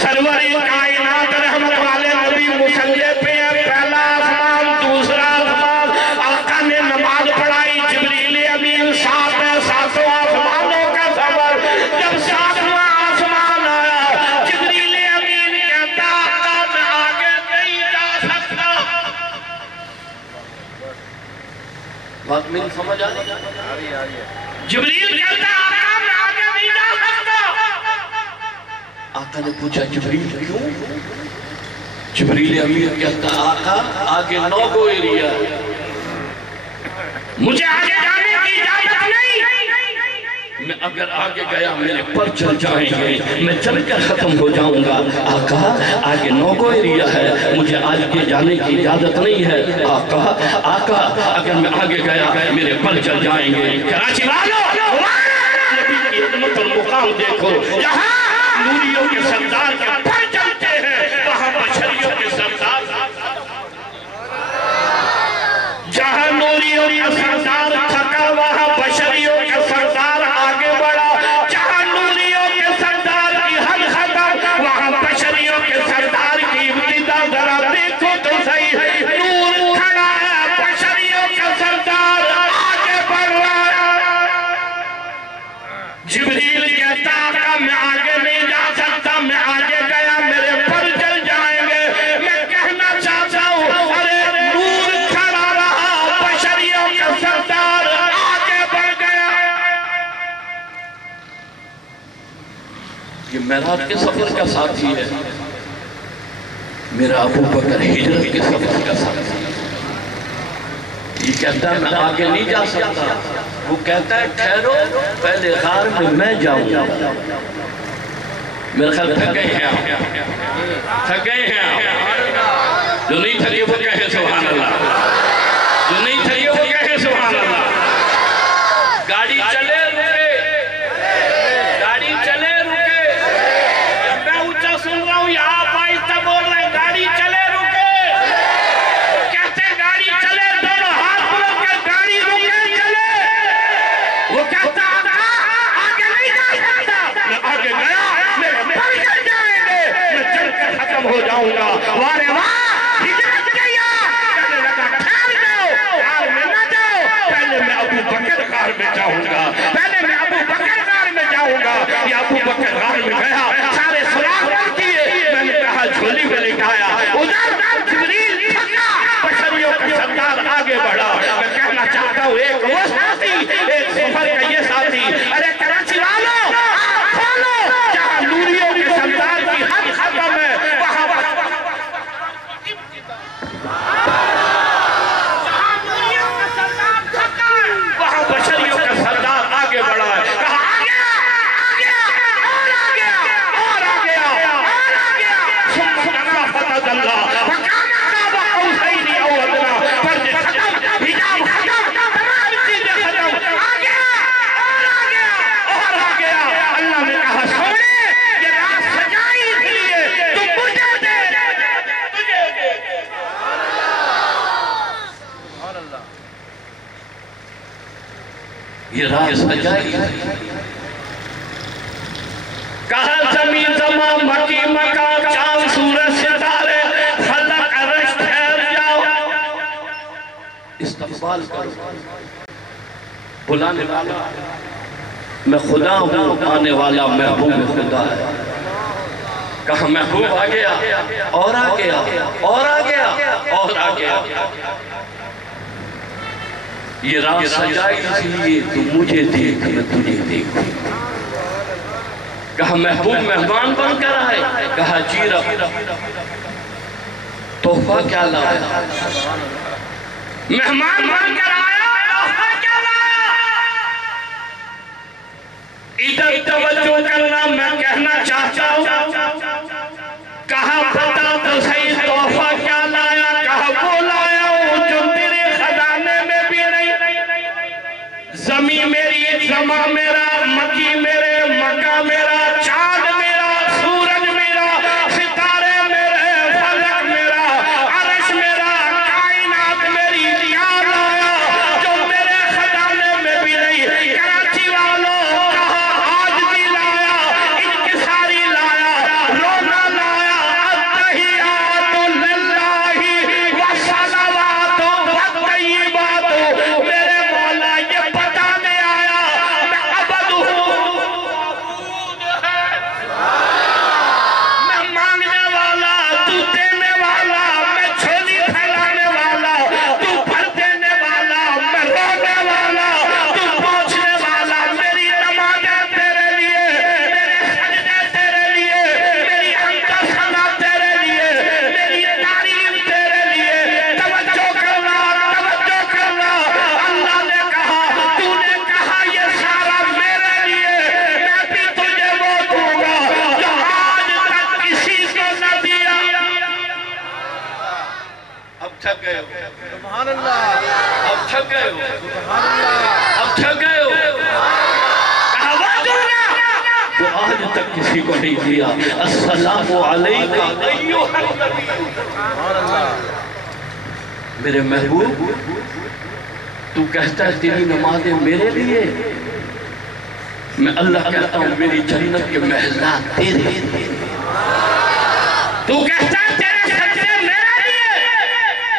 سروری کائنات رحمت والے نبی مسلح پہ ہیں، پہلا آسمان دوسرا آسمان، آقا نے نماز پڑھائی، جبریل امین ساتھ ہے، ساتوں آسمانوں کا سفر، جب ساتواں آسمان آیا جبریل امین کہتا آقا میں آگے نہیں جا سکتا، بات میری سمجھ آئی؟ جبریل کہتا آقا میں آگے نہیں جا سکتا، آقا نے پوچھا جبریل کیوں؟ جبریل امین کہتا آقا آگے نو گو ایریا مجھے آگے جانے کی اجازت نہیں، میں اگر آگے گیا میرے پر چل جائیں گے، میں چل کر ختم ہو جاؤں گا، آقا آگے نو گو ایریا ہے، مجھے آگے جانے کی اجازت نہیں ہے، آقا اگر میں آگے گیا میرے پر چل جائیں گے، کراچی والوں نبی کی عظمت اور مقام دیکھو، یہاں نوریوں کے سردار کے پر چلتے ہیں، وہاں بشریوں کے سردار، جہاں نوریوں کے سردار تھکا وہاں بشریوں کے سردار آگے بڑھا، جہاں نوریوں کے سردار کی حد ختم وہاں بشریوں کے سردار کی ابتدا، ذرا دیکھو تو صحیح، نور کھڑا ہے، بشریوں کے سردار آگے بڑھ رہا ہے، جبریل کہتا آقا میں آگے نہیں جا سکتا، میں آگے گیا میرے پر چل جائیں گے، میں کہنا چاہتا ہوں ارے نور کھڑا رہا، بشریوں کا سردار آگے بڑھ گیا۔ یہ معراج کے سفر کا ساتھی ہے، میرا ابو بکر ہجرت کے سفر کا ساتھی ہے، یہ کہتا ہے میں آگے نہیں جا سکتا، وہ کہتا ہے ٹھہرو پہلے غار میں جاؤں گا، میرے خیال تھک گئے ہیں آپ، تھک گئے ہیں آپ، جو نہیں تھکے وہ کہے سبحان اللہ، جو نہیں تھکے وہ کہے سبحان اللہ، گاڑی چلے رکے، گاڑی چلے رکے، جب میں اونچا سن رہا ہوں یہاں آپ آہستہ بول رہے ہیں گاڑی چلے رکے، کہتے گاڑی چلے دونوں ہاتھ بلند کر گاڑی رکے چلے، وہ کہتا آگے نہیں جا سکتا، میں آگے گیا میرے پر چل جائیں گے، میں چل کر ختم ہو جاؤں گا، وارے واہ ہجرت کیا، کہنے لگا ٹھہر جاؤ، غار میں نہ جاؤ، پہلے میں ابو بکر غار میں جاؤں گا، پہلے میں ابو بکر غار میں جاؤں گا، یا ابو بکر غار میں گیا، سارے سراغ کر دیے، میں نے کہا جھولی میں لٹایا، ادھر جبریل تھکا، بشریوں کا سردار آگے بڑھا، میں کہنا چاہتا ہوں ایک وہ ساتھی، ایک سفر کا یہ ساتھی، ارے کراچی والوں آنکھ کھولو، جہاں نوریوں کے سردار کی حد ختم ہے، وہاں بشریوں کا سردار آگے بڑھا ہے، کہا آگیا، اور آگیا، اور آگیا، اور آگیا، سمجھنا فتح اللہ، فکانا کعبہ قوسین او ادنا، فرد ختم، حجاب ختم، تمام چیزیں ختم، آگیا، اور آگیا، اللہ نے کہا سونے، یہ راہ سجائی اس لیے، تم مجھے دے، تجھے دے، یہ راہ سجائی، کہا زمین زمان مکی مکا چاند سورج ستارے خلق عرش ٹھہر جاؤ، استقبال کرو، بلانے والا میں خدا ہوں، آنے والا محبوب خدا ہے، کہا محبوب آ گیا اور آ گیا اور آ گیا اور آ گیا، یہ رات سجائی اس لیے تو مجھے دیکھ میں تجھے دیکھوں۔ کہا محبوب مہمان بن کر آئے، کہا جی رب تحفہ کیا لایا؟ مہمان بن کر آیا، تحفہ کیا لایا؟ ادھر توجہ کرنا، میں کہنا چاہتا ہوں، کہا بتا تو صحیح تحفہ کیا لایا؟ کہا وہ لایا ہوں جو تیرے خزانے میں بھی نہیں، زمین میری، زماں میرا، مکی میرے، مکہ میرا، چاند میرا، سورج میرا، ستارے میرے، فلک میرا، عرش میرا، کائنات میری، کیا لایا جو میرے خزانے میں بھی نہیں؟ کراچی والوں کہا آج بھی لایا، انکساری لایا، رونا لایا، التحیات للہ والصلوات والطیبات، میرے مولا یہ بتانے آیا میں عبد ہوں، میں مانگنے والا، تو دینے والا، میں چھولی پھیلانے والا، تو بھر دینے والا، میں رونے والا، تو پہنچنے والا، میری نمازیں تیرے لیے، میرے سجدے تیرے لیے، میری انکر صدا تیرے لیے، میری تعریف تیرے لیے، توجہ کرنا، توجہ کرنا، اللہ نے کہا، تو نے کہا یہ سارا میرے لیے، میں بھی تجھے وہ دوں گا جو آج تک کسی کو نہ دیا۔ اب تھک گئے ہو، سبحان اللہ، اب تھک گئے ہو، سبحان اللہ، اب تھک گئے ہو، کہا وہ دوں گا جو آج تک کسی کو نہیں دیا۔ السلام علیکہ ایوہ النبی، سبحان اللہ، میرے محبوب تو کہتا ہے تیری نمازیں میرے لیے، میں اللہ کہتا ہوں میری جنت کے محلات تیرے لیے، تو کہتا ہے تیرے سجدے میرے لیے،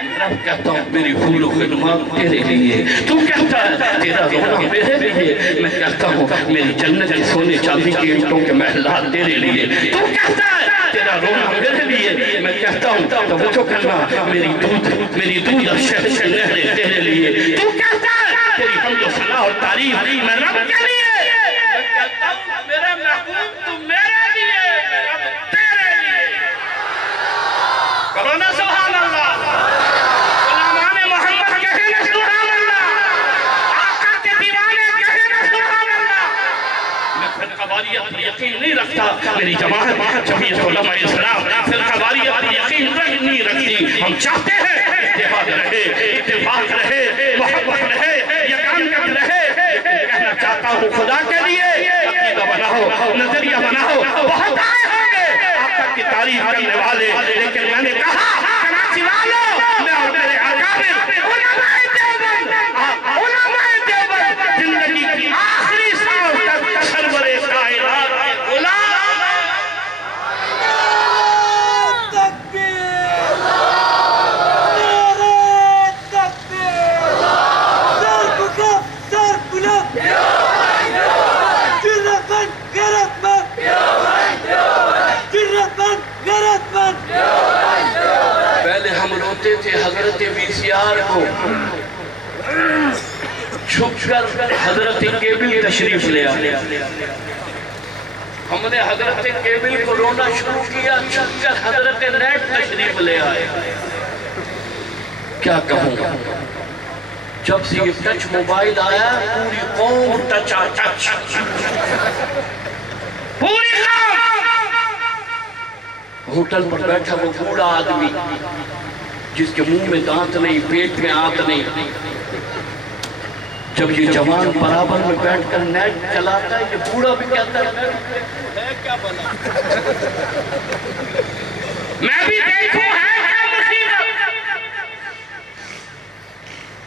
میں رب کہتا ہوں میری حور و خدمات تیرے لیے، تو کہتا ہے تیرا رونا میرے لیے، میں کہتا ہوں میری جنت کے سونے چاندی کی اینٹوں کے محلات تیرے لیے، تو کہتا ہے تیرا رونا میرے لیے، میں کہتا ہوں توجہ کرنا، میری دودھ اور شہد کی نہریں تیرے لیے، تو کہتا ہے تیری حمد و ثنا اور تعریف میں رب کے لیے، میں کہتا ہوں میرے محبوب تو میرے لیے، میں رب تیرے لیے۔ کہو نا سبحان اللہ، غلامان محمد کہے نا سبحان اللہ، آقا کے دیوانے کہے نا سبحان اللہ۔ میں فرقہ واریت پر یقین نہیں رکھتا، میری جماعت جمعیت علماء اسلام فرقہ واریت پر یقین نہیں رکھتی، ہم چاہتے ہیں اتحاد رہے، اتفاق رہے، محبت رہے، یکانگت رہے، لیکن کہنا چاہتا ہوں خدا کے لیے عقیدہ بناؤ، نظریہ بناؤ، بہت آئے ہوں گے آقا کی تعریف کرنے والے، لیکن میں نے کہا کراچی والوں، میں اور میرے اکابر علماء دیوبند زندگی کی آخری سانس تک سرور کائنات کے غلام، تکبیر، نعرہ تکبیر، سر بکف، سر بلند، جرت مند، غیرت مند، جرت مند، غیرت مند۔ پہلے ہم روتے تھے حضرت VCR کو، چھپ کر حضرت کیبل تشریف لے آئے، ہم نے حضرت کیبل کو رونا شروع کیا، چھپ کر حضرت نیٹ تشریف لے آئے۔ کیا کہوں گا، جب سے یہ ٹچ موبائل آیا پوری قوم ٹچ پوری قوم، ہوٹل پر بیٹھا وہ بوڑھا آدمی جس کے منہ میں دانت نہیں، پیٹ میں آنت نہیں، جب یہ جوان برابر میں بیٹھ کر نیٹ چلاتا ہے، یہ بوڑھا بھی کہتا ہے کیا بنا، میں بھی دیکھوں ہے کیا مصیبت۔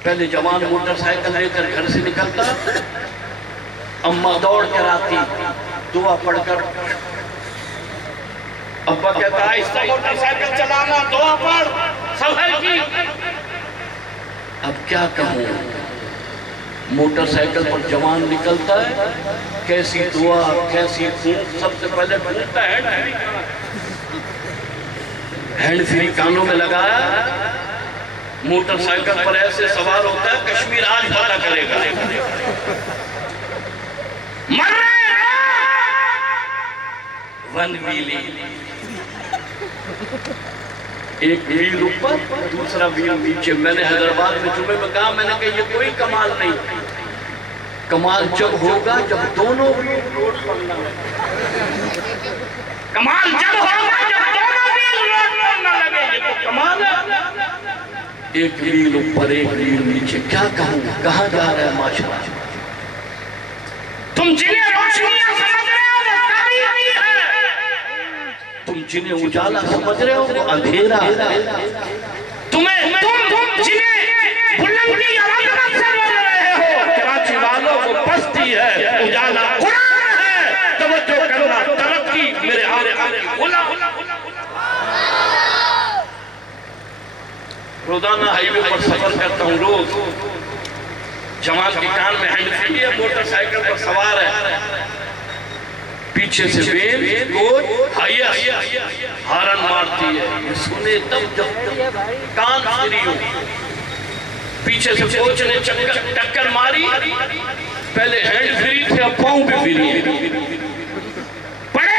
پہلے جوان موٹر سائیکل لے کر گھر سے نکلتا، اماں دوڑ کر آتی، دعا پڑھ کر، ابا کہتا ہے آہستہ موٹر سائیکل چلانا، دعا پڑھ، سفر کی۔ اب کیا کہوں، موٹر سائیکل پر جوان نکلتا ہے، کیسی دعا، کیسی خون، سب سے پہلے ڈھونڈتا ہے ہینڈ فری کانوں میں لگایا، موٹر سائیکل پر ایسے سوار ہوتا ہے کشمیر آج پتہ کرے گا، مر رہے ون ویلی، ایک ویل اوپر دوسرا ویل نیچے۔ میں نے حیدرآباد میں جمعے میں کہا، میں نے کہا یہ کوئی کمال نہیں، کمال جب ہوگا جب دونوں ویل روڈ پر نہ لگے، کمال جب ہوگا جب دونوں ویل روڈ پر نہ لگے، یہ تو کمال ہے۔ ایک ویل اوپر ایک ویل نیچے، کیا کہوں، کہاں جا رہا ہے معاشرہ؟ تم جنہیں روشنیاں سمجھ رہے ہو وہ تاریکی ہے، تم جنہیں اجالا سمجھ رہے ہو وہ اندھیرا ہے، تم جنہیں بلندی اور عظمت سمجھ رہے ہو کراچی والوں وہ پستی ہے، اجالا قرآن ہے، توجہ کرنا ترقی میرے آقا کی غلام۔ روزانہ ہائی وے پر سفر کرتا ہوں، روز جمال کے کان میں ہینڈ فری ہے، موٹر سائیکل پر سوار ہے، پیچھے سے وین کوچ ہائیس ہارن مارتی ہے، یہ سنے تب جب کان فری ہو، پیچھے سے کوچ نے ٹکر ماری، پہلے ہینڈ فری تھے اب پاؤں بھی فری ہے، پڑے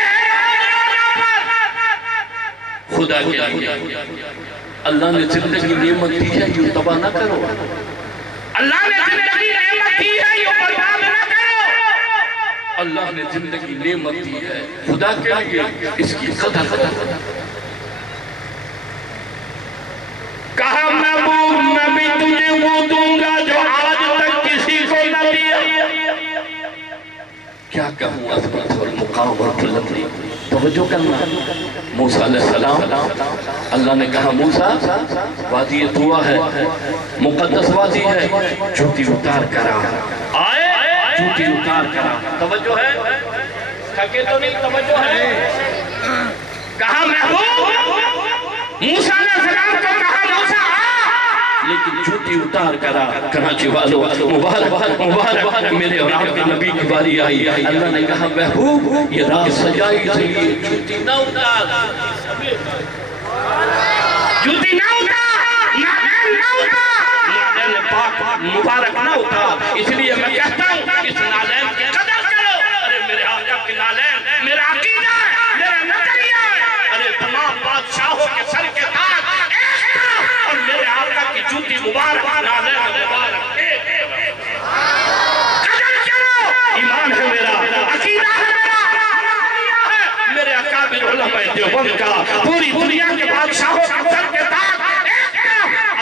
خدا کے لیے اللہ نے زندگی نعمت دی ہے، یوں تباہ نہ کرو، اللہ نے زندگی نعمت دی ہے، یوں برباد نہ کرو، اللہ نے زندگی نعمت دی ہے، خدا کے لیے اس کی قدر کرو۔ کہا محبوب میں بھی تجھے وہ دوں گا جو آج تک کسی کو نہ دیا، کیا کہوں عظمت اور مقام اور بلندی، توجہ کرنا۔ موسیٰ علیہ السلام، اللہ نے کہا موسیٰ وادی طویٰ ہے، مقدس وادی ہے، جوتی اتار کرا، آئے جوتی اتار کرا، توجہ ہے، تھکے تو نہیں، توجہ ہے، کہا محبوب، موسیٰ علیہ السلام کو کہا موسیٰ لیکن جوتی اتار کرا، کراچی والوں مبارک مبارک میرے اور آپ کے نبی کی باری آئی، اللہ نے کہا محبوب یہ رات سجائی سے یہ جوتی نہ اتار، جوتی نہ اتار، نالین نہ اتار، نالین پاک مبارک نہ اتار، اس لیے میں کہتا ہوں اس نالین کی قدر کرو، ارے میرے آقا کی نالین میرا عقیدہ ہے، میرا نظریہ ہے، ارے تمام بادشاہوں کے سر کے تاج اور میرے آقا کی جوتی مبارک نالین مبارک قدر کرو، ایمان ہے میرا، عقیدہ ہے میرا، میرے اکابر علماء دیوبند کا پوری دنیا کے بادشاہوں کے سر کے تاج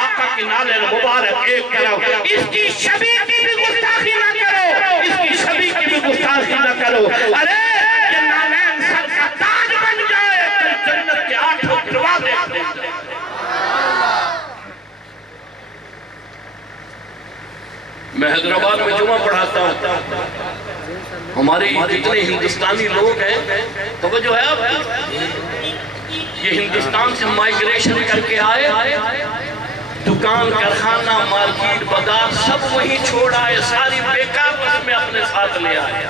آقا کی نالین مبارک ایک کرو، اس کی شبیہ کی بھی گستاخی نہ کرو، اس کی شبیہ کی بھی گستاخی نہ کرو، ارے یہ نالین سر کا تاج بن جائے تو جنت کے 8 دروازے کھل جائیں۔ میں حیدرآباد میں جمعہ پڑھاتا ہوں، ہمارے جتنے ہندوستانی لوگ ہیں، توجہ ہے آپ، یہ ہندوستان سے مائیگریشن کر کے آئے، دکان کارخانہ مارکیٹ بازار سب وہی چھوڑ آئے، ساری بیکار بس میں اپنے ساتھ لے آئے۔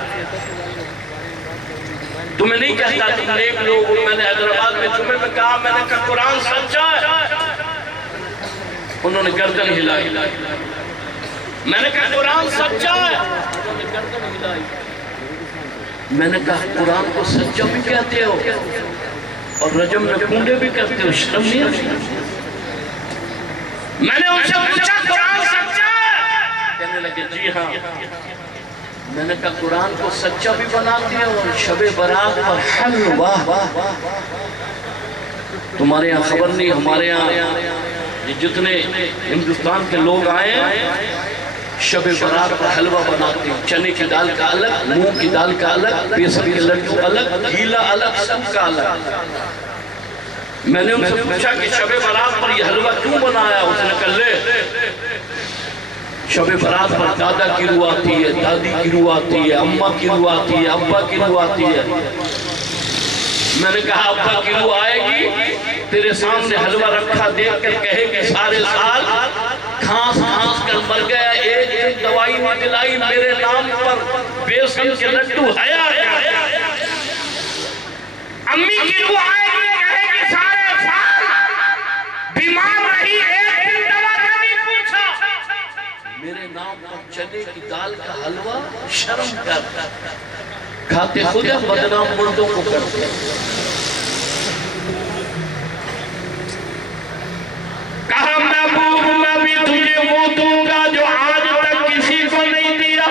تمہیں نہیں کہتا تم نیک لوگ، میں نے حیدرآباد میں جمعے میں کہا، میں نے کہا قرآن سچا ہے، انہوں نے گردن ہلائی، میں نے کہا قرآن سچا ہے، انہوں نے گردن ہلائی، میں نے کہا قرآن کو سچا بھی کہتے ہو اور رجم میں کونڈے بھی کہتے ہو، شرم نہیں ہے؟ میں نے ان سے پوچھا قرآن سچا ہے، کہنے لگے جی ہاں، میں نے کہا قرآن کو سچا بھی بناتے ہو اور شب برات پر حلوہ، تمہارے یہاں خبر نہیں، ہمارے یہاں یہ جتنے ہندوستان کے لوگ آئے ہیں شب برات پر حلوہ بناتے ہیں، چنے کی دال کا الگ، مونگ کی دال کا الگ، بیسن کے لڈو الگ، گیلا الگ، سب کا الگ۔ میں نے ان سے پوچھا کہ شب برات پر یہ حلوہ کیوں بنایا؟ اس نے کہا لے، شب برات پر دادا کی روح آتی ہے، دادی کی روح آتی ہے، اماں کی روح آتی ہے، ابا کی روح آتی ہے۔ میں نے کہا ابا کی روح آئے گی، تیرے سامنے حلوہ رکھا دیکھ کر کہے کہ سارے سال کھانس کر مر گیا، ایک دوائی نہیں دلائی میرے نام پر، بیسن کے لڈو حیا کیا۔ امی کی روح آئے گی کہے کہ سارے سال شرم کر، کھاتے خود ہے بدنام مردوں کو کرتے۔ کہا محبوب میں بھی تجھے وہ دوں گا جو آج تک کسی کو نہیں دیا۔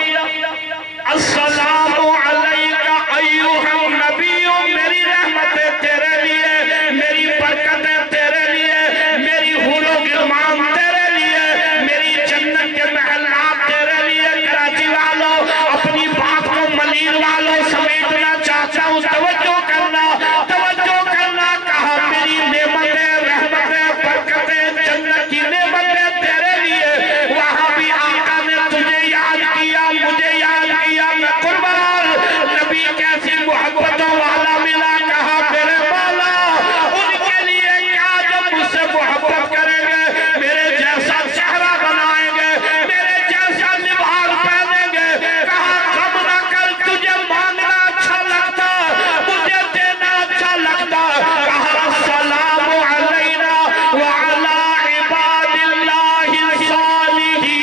السلام علیکہ ایھا النبی، میری رحمتیں تیرے لیے، میری برکتیں تیرے لیے، میری حور و غلمان تیرے لیے، میری جنت کے محلات تیرے لیے۔ کراچی والوں اپنی بات کو ملیر والوں سمیٹنا چاہتا ہوں، توجہ کرنا، توجہ کرنا۔ کہا میری نعمتیں، رحمتیں، برکتیں، جنت کی نعمتیں تیرے لیے۔ وہاں بھی آقا نے تجھے یاد کیا، مجھے یاد کیا، میں قربان۔ نبی کیسی محبتوں والا ملا، کہا میرے مولا ان کے لیے کیا جب مجھ سے محبت کریں گے، میرے جیسا چہرہ بنائیں گے، میرے جیسا لباس پہنیں گے۔ کہا غم نہ کر، تجھے مانگنا اچھا لگتا، مجھے دینا اچھا لگتا۔ کہا السلام علینا وعلی عباد اللہ الصالحین۔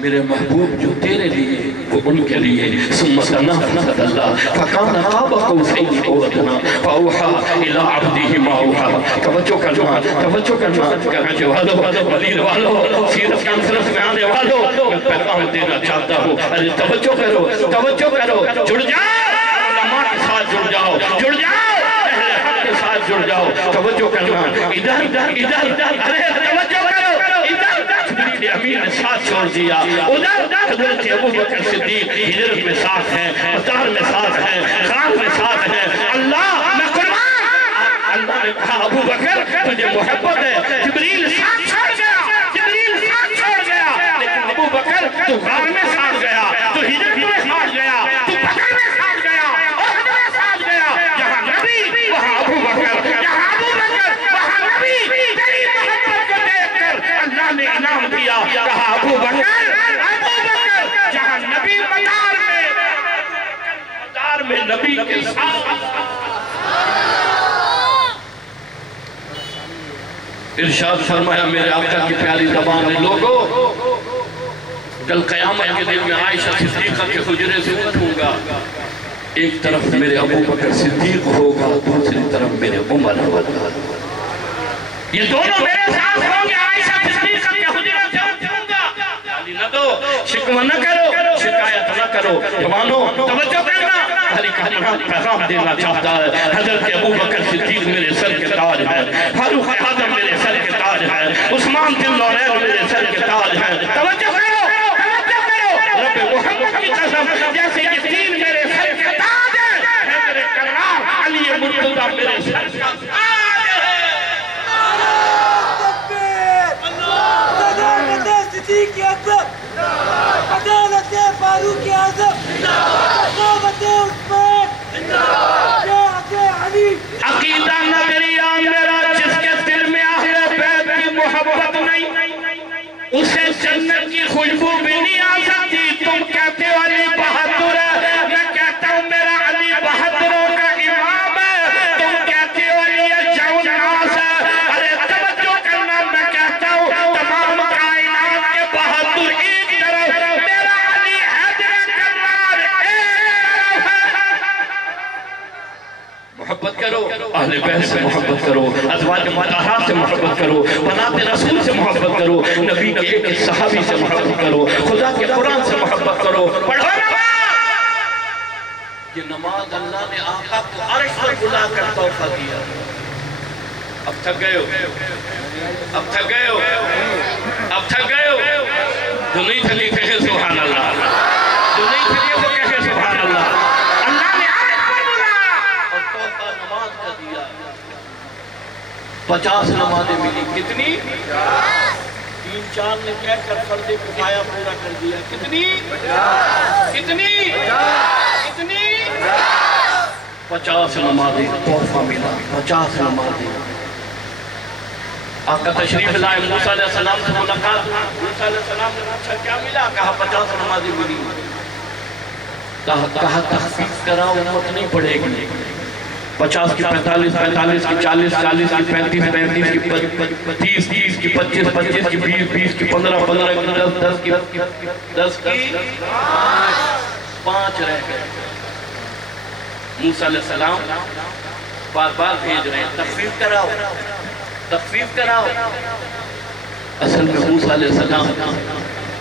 میرے محبوب جو تیرے لیے وہ ان کے لیے۔ ثم تنافت اللہ فکان قاب قوسین او ادنیٰ فاوحیٰ الی عبدہ ما اوحیٰ۔ توجہ کرنا، توجہ کرنا، کراچی والوں، مدینہ والوں، سیرت کانفرنس میں آنے والوں، میں پیغام دینا چاہتا ہوں، ارے توجہ کرو، توجہ کرو، جڑ جاؤ، علماء کے ساتھ جڑ جاؤ، جڑ جاؤ، اہل حق کے ساتھ جڑ جاؤ۔ توجہ کرنا، ادھر ادھر، ارے توجہ کرو، ادھر جبریل امین نے ساتھ چھوڑ دیا، ادھر حضرت ابو بکر صدیق ہجرت میں ساتھ ہیں، مطار میں ساتھ ہیں، خان میں ساتھ ہیں۔ اللہ میں قربان، اللہ نے کہا ابو بکر تجھے محبت ہے، جبریل ساتھ چھوڑ گیا، جبریل ساتھ چھوڑ گیا، لیکن ابو بکر تو غار میں ساتھ گیا، تو ہجرت میں ساتھ گیا، تو بدر میں ساتھ گیا، احد میں ساتھ گیا۔ جہاں نبی وہاں ابو بکر، جہاں ابو بکر وہاں نبی۔ تیری محبت کو دیکھ کر اللہ نے انعام دیا، کہا ابو بکر، ابو بکر، جہاں نبی مدار میں نبی کے ساتھ۔ ارشاد فرمایا میرے آقا کی پیاری زبان میں، لوگوں کل قیامت کے دن میں عائشہ صدیقہ کے حجرے سے اٹھوں گا، ایک طرف میرے ابو بکر صدیق ہوگا، دوسری طرف میرے عمر ہوگا، یہ دونوں میرے ساتھ ہوں گے، عائشہ صدیقہ کے حجرے سے اٹھوں گا۔ گالی نہ دو، شکوہ نہ کرو، شکایت نہ کرو، جوانوں توجہ کرنا۔ علی کہانی پیغام دینا چاہتا ہے، حضرت ابو بکر صدیق میرے سر کے تاج ہے، فاروق اعظم میرے سر کے تاج ہے، عثمان بن نورین میرے سر کے تاج ہے۔ توجہ کرو، توجہ کرو، رب محمد کی قسم جیسے یہ تین میرے سر کے تاج ہیں، میرے کرار علی مرتضیٰ میرے سر کے تاج ہے۔ صداقت صدیق اکبر، عدالت فاروق اعظم، ثقافت عثمان، شجاعت علی۔ عقیدہ نظریہ میرا جس کے دل میں اہل بیت کی محبت نہیں، اسے جنت کی خوشبو بھی نہیں آ سکتی۔ تم کہتے ہو علی بہادر ہے، میں کہتا ہوں میرا علی بہادروں کا امام ہے، تم کہتے ہو علی جون ناس ہے۔ ارے توجہ کرنا، میں کہتا ہوں تمام کائنات کے بہادر ایک طرف، میرا علی حیدر کرار ایک طرف ہے۔ محبت کرو، اہل بیت سے محبت کرو، ازواج مطہرات سے محبت کرو، بنات رسول سے محبت کرو، نبی کے ایک صحابی سے محبت کرو، خدا کے قرآن سے محبت کرو۔ پڑھو نماز، یہ نماز اللہ نے آقا کو عرش پر بلا کر تحفہ دیا۔ اب تھک گئے ہو، اب تھک گئے ہو، اب تھک گئے ہو، جو نہیں تھکی کہے سبحان اللہ، جو نہیں تھکی وہ کہے سبحان اللہ۔ اللہ نے عرش پر بلایا اور تحفہ نماز کا دیا۔ 50 نمازیں ملی، کتنی؟ 3-4 نے کہہ کر فرض کفایہ پورا کر دیا۔ کتنی؟ کتنی؟ کتنی؟ 50 نمازیں تحفہ ملا، 50 نمازیں۔ آقا تشریف لائے، موسیٰ علیہ السلام سے ملاقات، موسیٰ علیہ السلام نے پوچھا کیا ملا؟ کہا 50 نمازیں ملی۔ کہا تخفیف کرا، امت نہیں پڑھے گی، 50 کی 45 45 کی 40 40 کی 35 35 کی 30 30 کی 25 25 کی 20 20 کی 15 15 کی 10 کی 10 کی 5 رہ گئے. موسیٰ علیہ السلام بار بار بھیج رہے ہیں تخفیف کراؤ تخفیف کراؤ. اصل میں موسیٰ علیہ السلام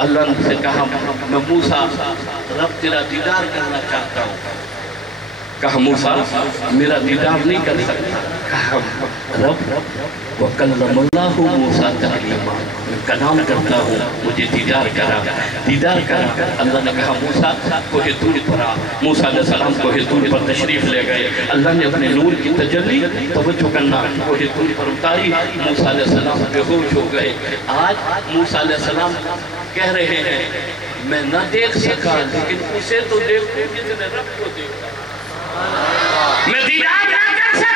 اللہ نے سے کہا میں موسیٰ رب تیرا دیدار کرنا چاہتا ہوں. کہا موسیٰ میرا دیدار نہیں کر سکتا. کہا رب وَكَلَّمَ اللَّهُ مُوسَىٰ تَكْلِيمًا میں کلام کرتا ہوں مجھے دیدار کرا. اللہ نے کہا موسیٰ کوہ طور پر آ. موسیٰ علیہ السلام کوہ طور پر تشریف لے گئے. اللہ نے اپنے نور کی تجلی توجہ کرنا کوہ طور پر اتاری. موسیٰ علیہ السلام بے ہوش ہو گئے. آج موسیٰ علیہ السلام کہہ رہے ہیں میں نہ دیکھ سکا لیکن اسے تو دیکھوں جس نے رب کو دیکھا. میں دیدار نہ کر سکا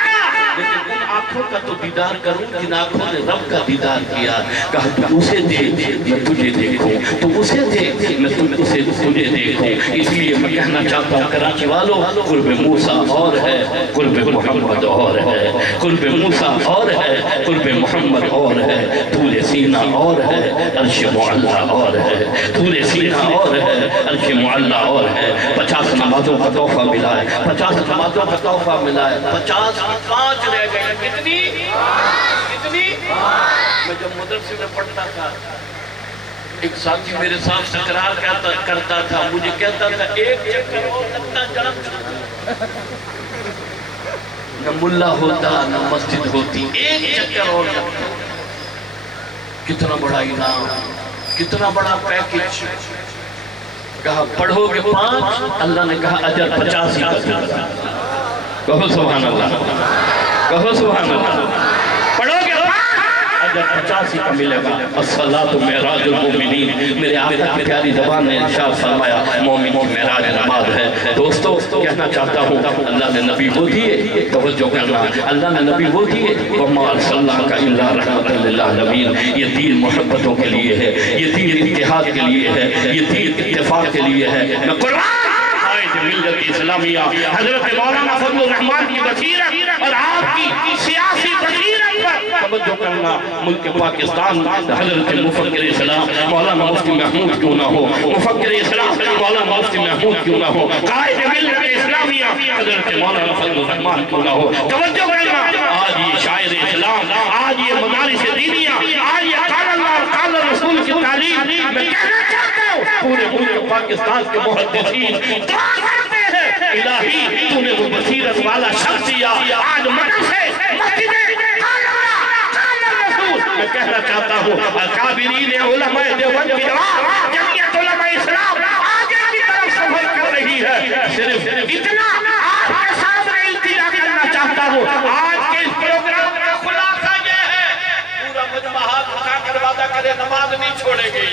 لیکن ان آنکھوں کا تو دیدار کروں جن آنکھوں نے رب کا دیدار کیا. کہا تو اسے دیکھ میں تجھے دیکھوں تو اسے دیکھ میں تجھے دیکھوں. اس لیے میں کہنا چاہتا ہوں کراچی والوں قرب موسیٰ اور ہے قرب محمد اور ہے. قرب موسیٰ اور ہے قرب محمد اور ہے. طور سینہ اور ہے عرش معلا اور ہے. طور سینہ اور ہے عرش معلا اور ہے. 50 نمازوں کا تحفہ ملا ہے 50 نمازوں کا تحفہ ملا ہے. 50 5 رہ گئے. کتنی میں جب مدرسے میں پڑھتا تھا ایک ساتھی میرے ساتھ تکرار کرتا تھا. مجھے کہتا تھا ایک چکر اور لگتا جڑپ نہ ملا ہوتا نہ مسجد ہوتی. ایک چکر اور لگتا. کتنا بڑا انعام کتنا بڑا پیکج. کہا پڑھو گے 5 اللہ نے کہا اجر 50 ہی کا. کہو سبحان اللہ کہو سبحان اللہ. پڑھو گے 5 اجر 50 ہی کا ملے گا. الصلاۃ معراج المومنین. میرے آقا کی پیاری زبان نے ارشاد فرمایا مومن کی معراج نماز ہے. دوستو کہنا چاہتا ہوں اللہ نے نبی وہ دیے توجہ کرنا. اللہ نے نبی وہ دیے وَمَا أَرْسَلْنَاكَ إِلَّا رَحْمَةً لِلْعَالَمِينَ. یہ دین محبتوں کے لیے ہے. یہ دین اتحاد کے لیے ہے. یہ دین اتفاق کے لیے ہے. میں قرآن ملت اسلامیہ حضرت مولانا فضل الرحمان کی بصیرت اور آپ کی سیاسی بصیرت پر توجہ کرنا. ملک پاکستان حضرت مفکر اسلام مولانا مفتی محمود کیوں نہ ہو. مفکر اسلام مولانا مفتی محمود کیوں نہ ہو. قائد ملت اسلامیہ حضرت مولانا فضل الرحمان کیوں نہ ہو. توجہ کرنا. آج یہ شاعر اسلام آج یہ مدارس دینیہ آج یہ قال اللہ اور قال رسول کی تعلیم میں کہنا چاہتا ہوں پورے ملک پاکستان کے محدثین دعا کرتے ہیں الہی تو نے وہ بصیرت والا شخص دیا. آج مدرسے مسجدیں قال اللہ قال رسول. میں کہنا چاہتا ہوں اکابرین علماء دیوبند کی جماعت جمعیت علماء اسلام آگے کی طرف سفر کر رہی ہے. صرف اتنا آپ کے سامنے التجا کرنا چاہتا ہوں. آج کے اس پروگرام کا خلاصہ یہ ہے پورا مجمع ہاتھ اٹھا کر وعدہ کرے نماز نہیں چھوڑے گی.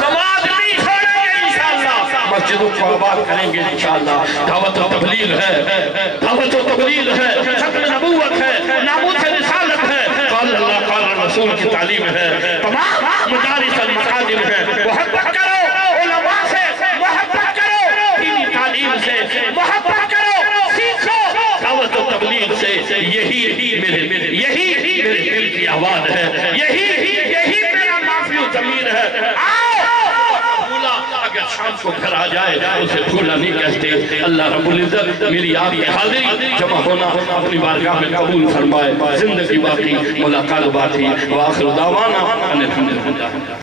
نماز نہیں چھوڑے گے انشاءاللہ. مسجدوں کو آباد کریں گے انشاءاللہ. دعوت و تبلیغ ہے دعوت و تبلیغ ہے. ختم نبوت ہے ناموس رسالت ہے. قال اللہ قال رسول کی تعلیم ہے. تمام مدارس المقادم ہے. محبت کرو علماء سے محبت کرو دینی تعلیم سے محبت کرو سیکھو دعوت و تبلیغ سے. یہی میرے دل کی آواز ہے. یہی میرا نافع و ضمیر ہے. اگر شام کو گھر آ جائے اسے بھولا نہیں کہتے. اللہ رب العزت میری آپ کی حاضری جمع ہونا اپنی بارگاہ میں قبول فرمائے. زندگی باقی ملاقات باقی. وآخر دعوانا ان الحمدللہ.